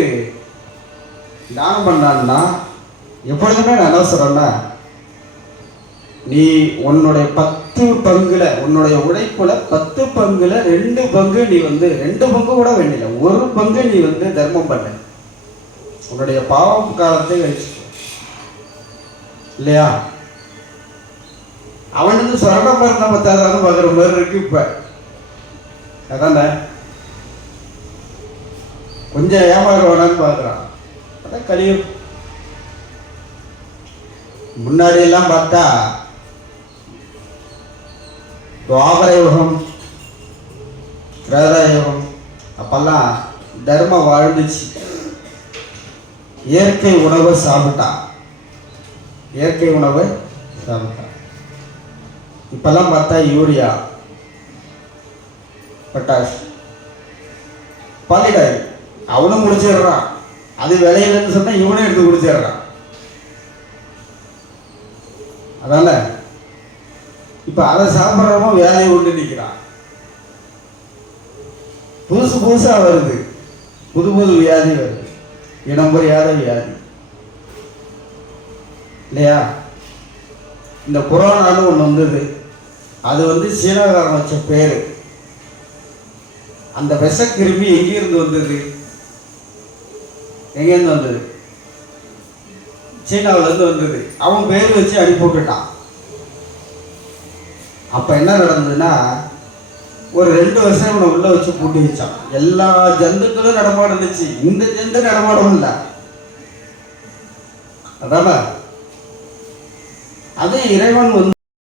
தானம் பண்ணான்னா எப்பொழுதுமே நான் என்ன சொல்றேன்னா, நீ உன்னுடைய 10 பங்குல, உன்னுடைய உழைப்புல 10 பங்குல 2 பங்கு நீ 2 பங்கு கூட வேண்டிய 1 பங்கு நீ தர்மம் பண்ண, உன்னுடைய பாவம் காலத்தை கழிச்சு இல்லையா? அவனுக்கு சொரண மரண பத்தாதான்னு பார்க்குற மாதிரி இருக்கு. இப்ப அதானே கொஞ்சம் ஏமாறுவானான்னு பார்க்குறான். அதான் கலியும். முன்னாடி எல்லாம் பார்த்தா துவாபர யுகம், திரேதா யுகம், அப்பெல்லாம் தர்மம் வாழ்ந்துச்சு. இயற்கை உணவை சாப்பிட்டான். இயற்கை உணவை சாப்பிட்டான். இப்பெல்லாம் பார்த்தா யூரியா, பொட்டாஷ், பாலிடாய் அவனும் முடிச்சிடுறான். அது விளையிலன்னு சொன்னா இவனும் எடுத்து குடிச்சிடுறான். அதனால இப்ப அதை சாப்பிட்றவன் வேலையை கொண்டு நிற்கிறான். புதுசு புதுசா வருது, புது புது வியாதி வருது, இனம் புரியாத வியாதி இல்லையா? இந்த கொரோனான்னு ஒன்று வந்தது. அது சீனாக்காரன் வச்ச பேரு. அந்த விஷக்கிருமி எங்கிருந்து வந்தது? எங்கேருந்து வந்தது? சீனாவிலேருந்து வந்தது. அவன் பேர் வச்சு அனுப்பிவிட்டுட்டான். அப்போ என்ன நடந்ததுன்னா, ஒரு 2 வருஷம் இவனை உள்ள வச்சு பூட்டி வச்சான். எல்லா ஜந்துக்களும் நடமாட இருந்துச்சு, இந்த ஜந்து நடமாடும் இல்லை. அதான அது இறைவன்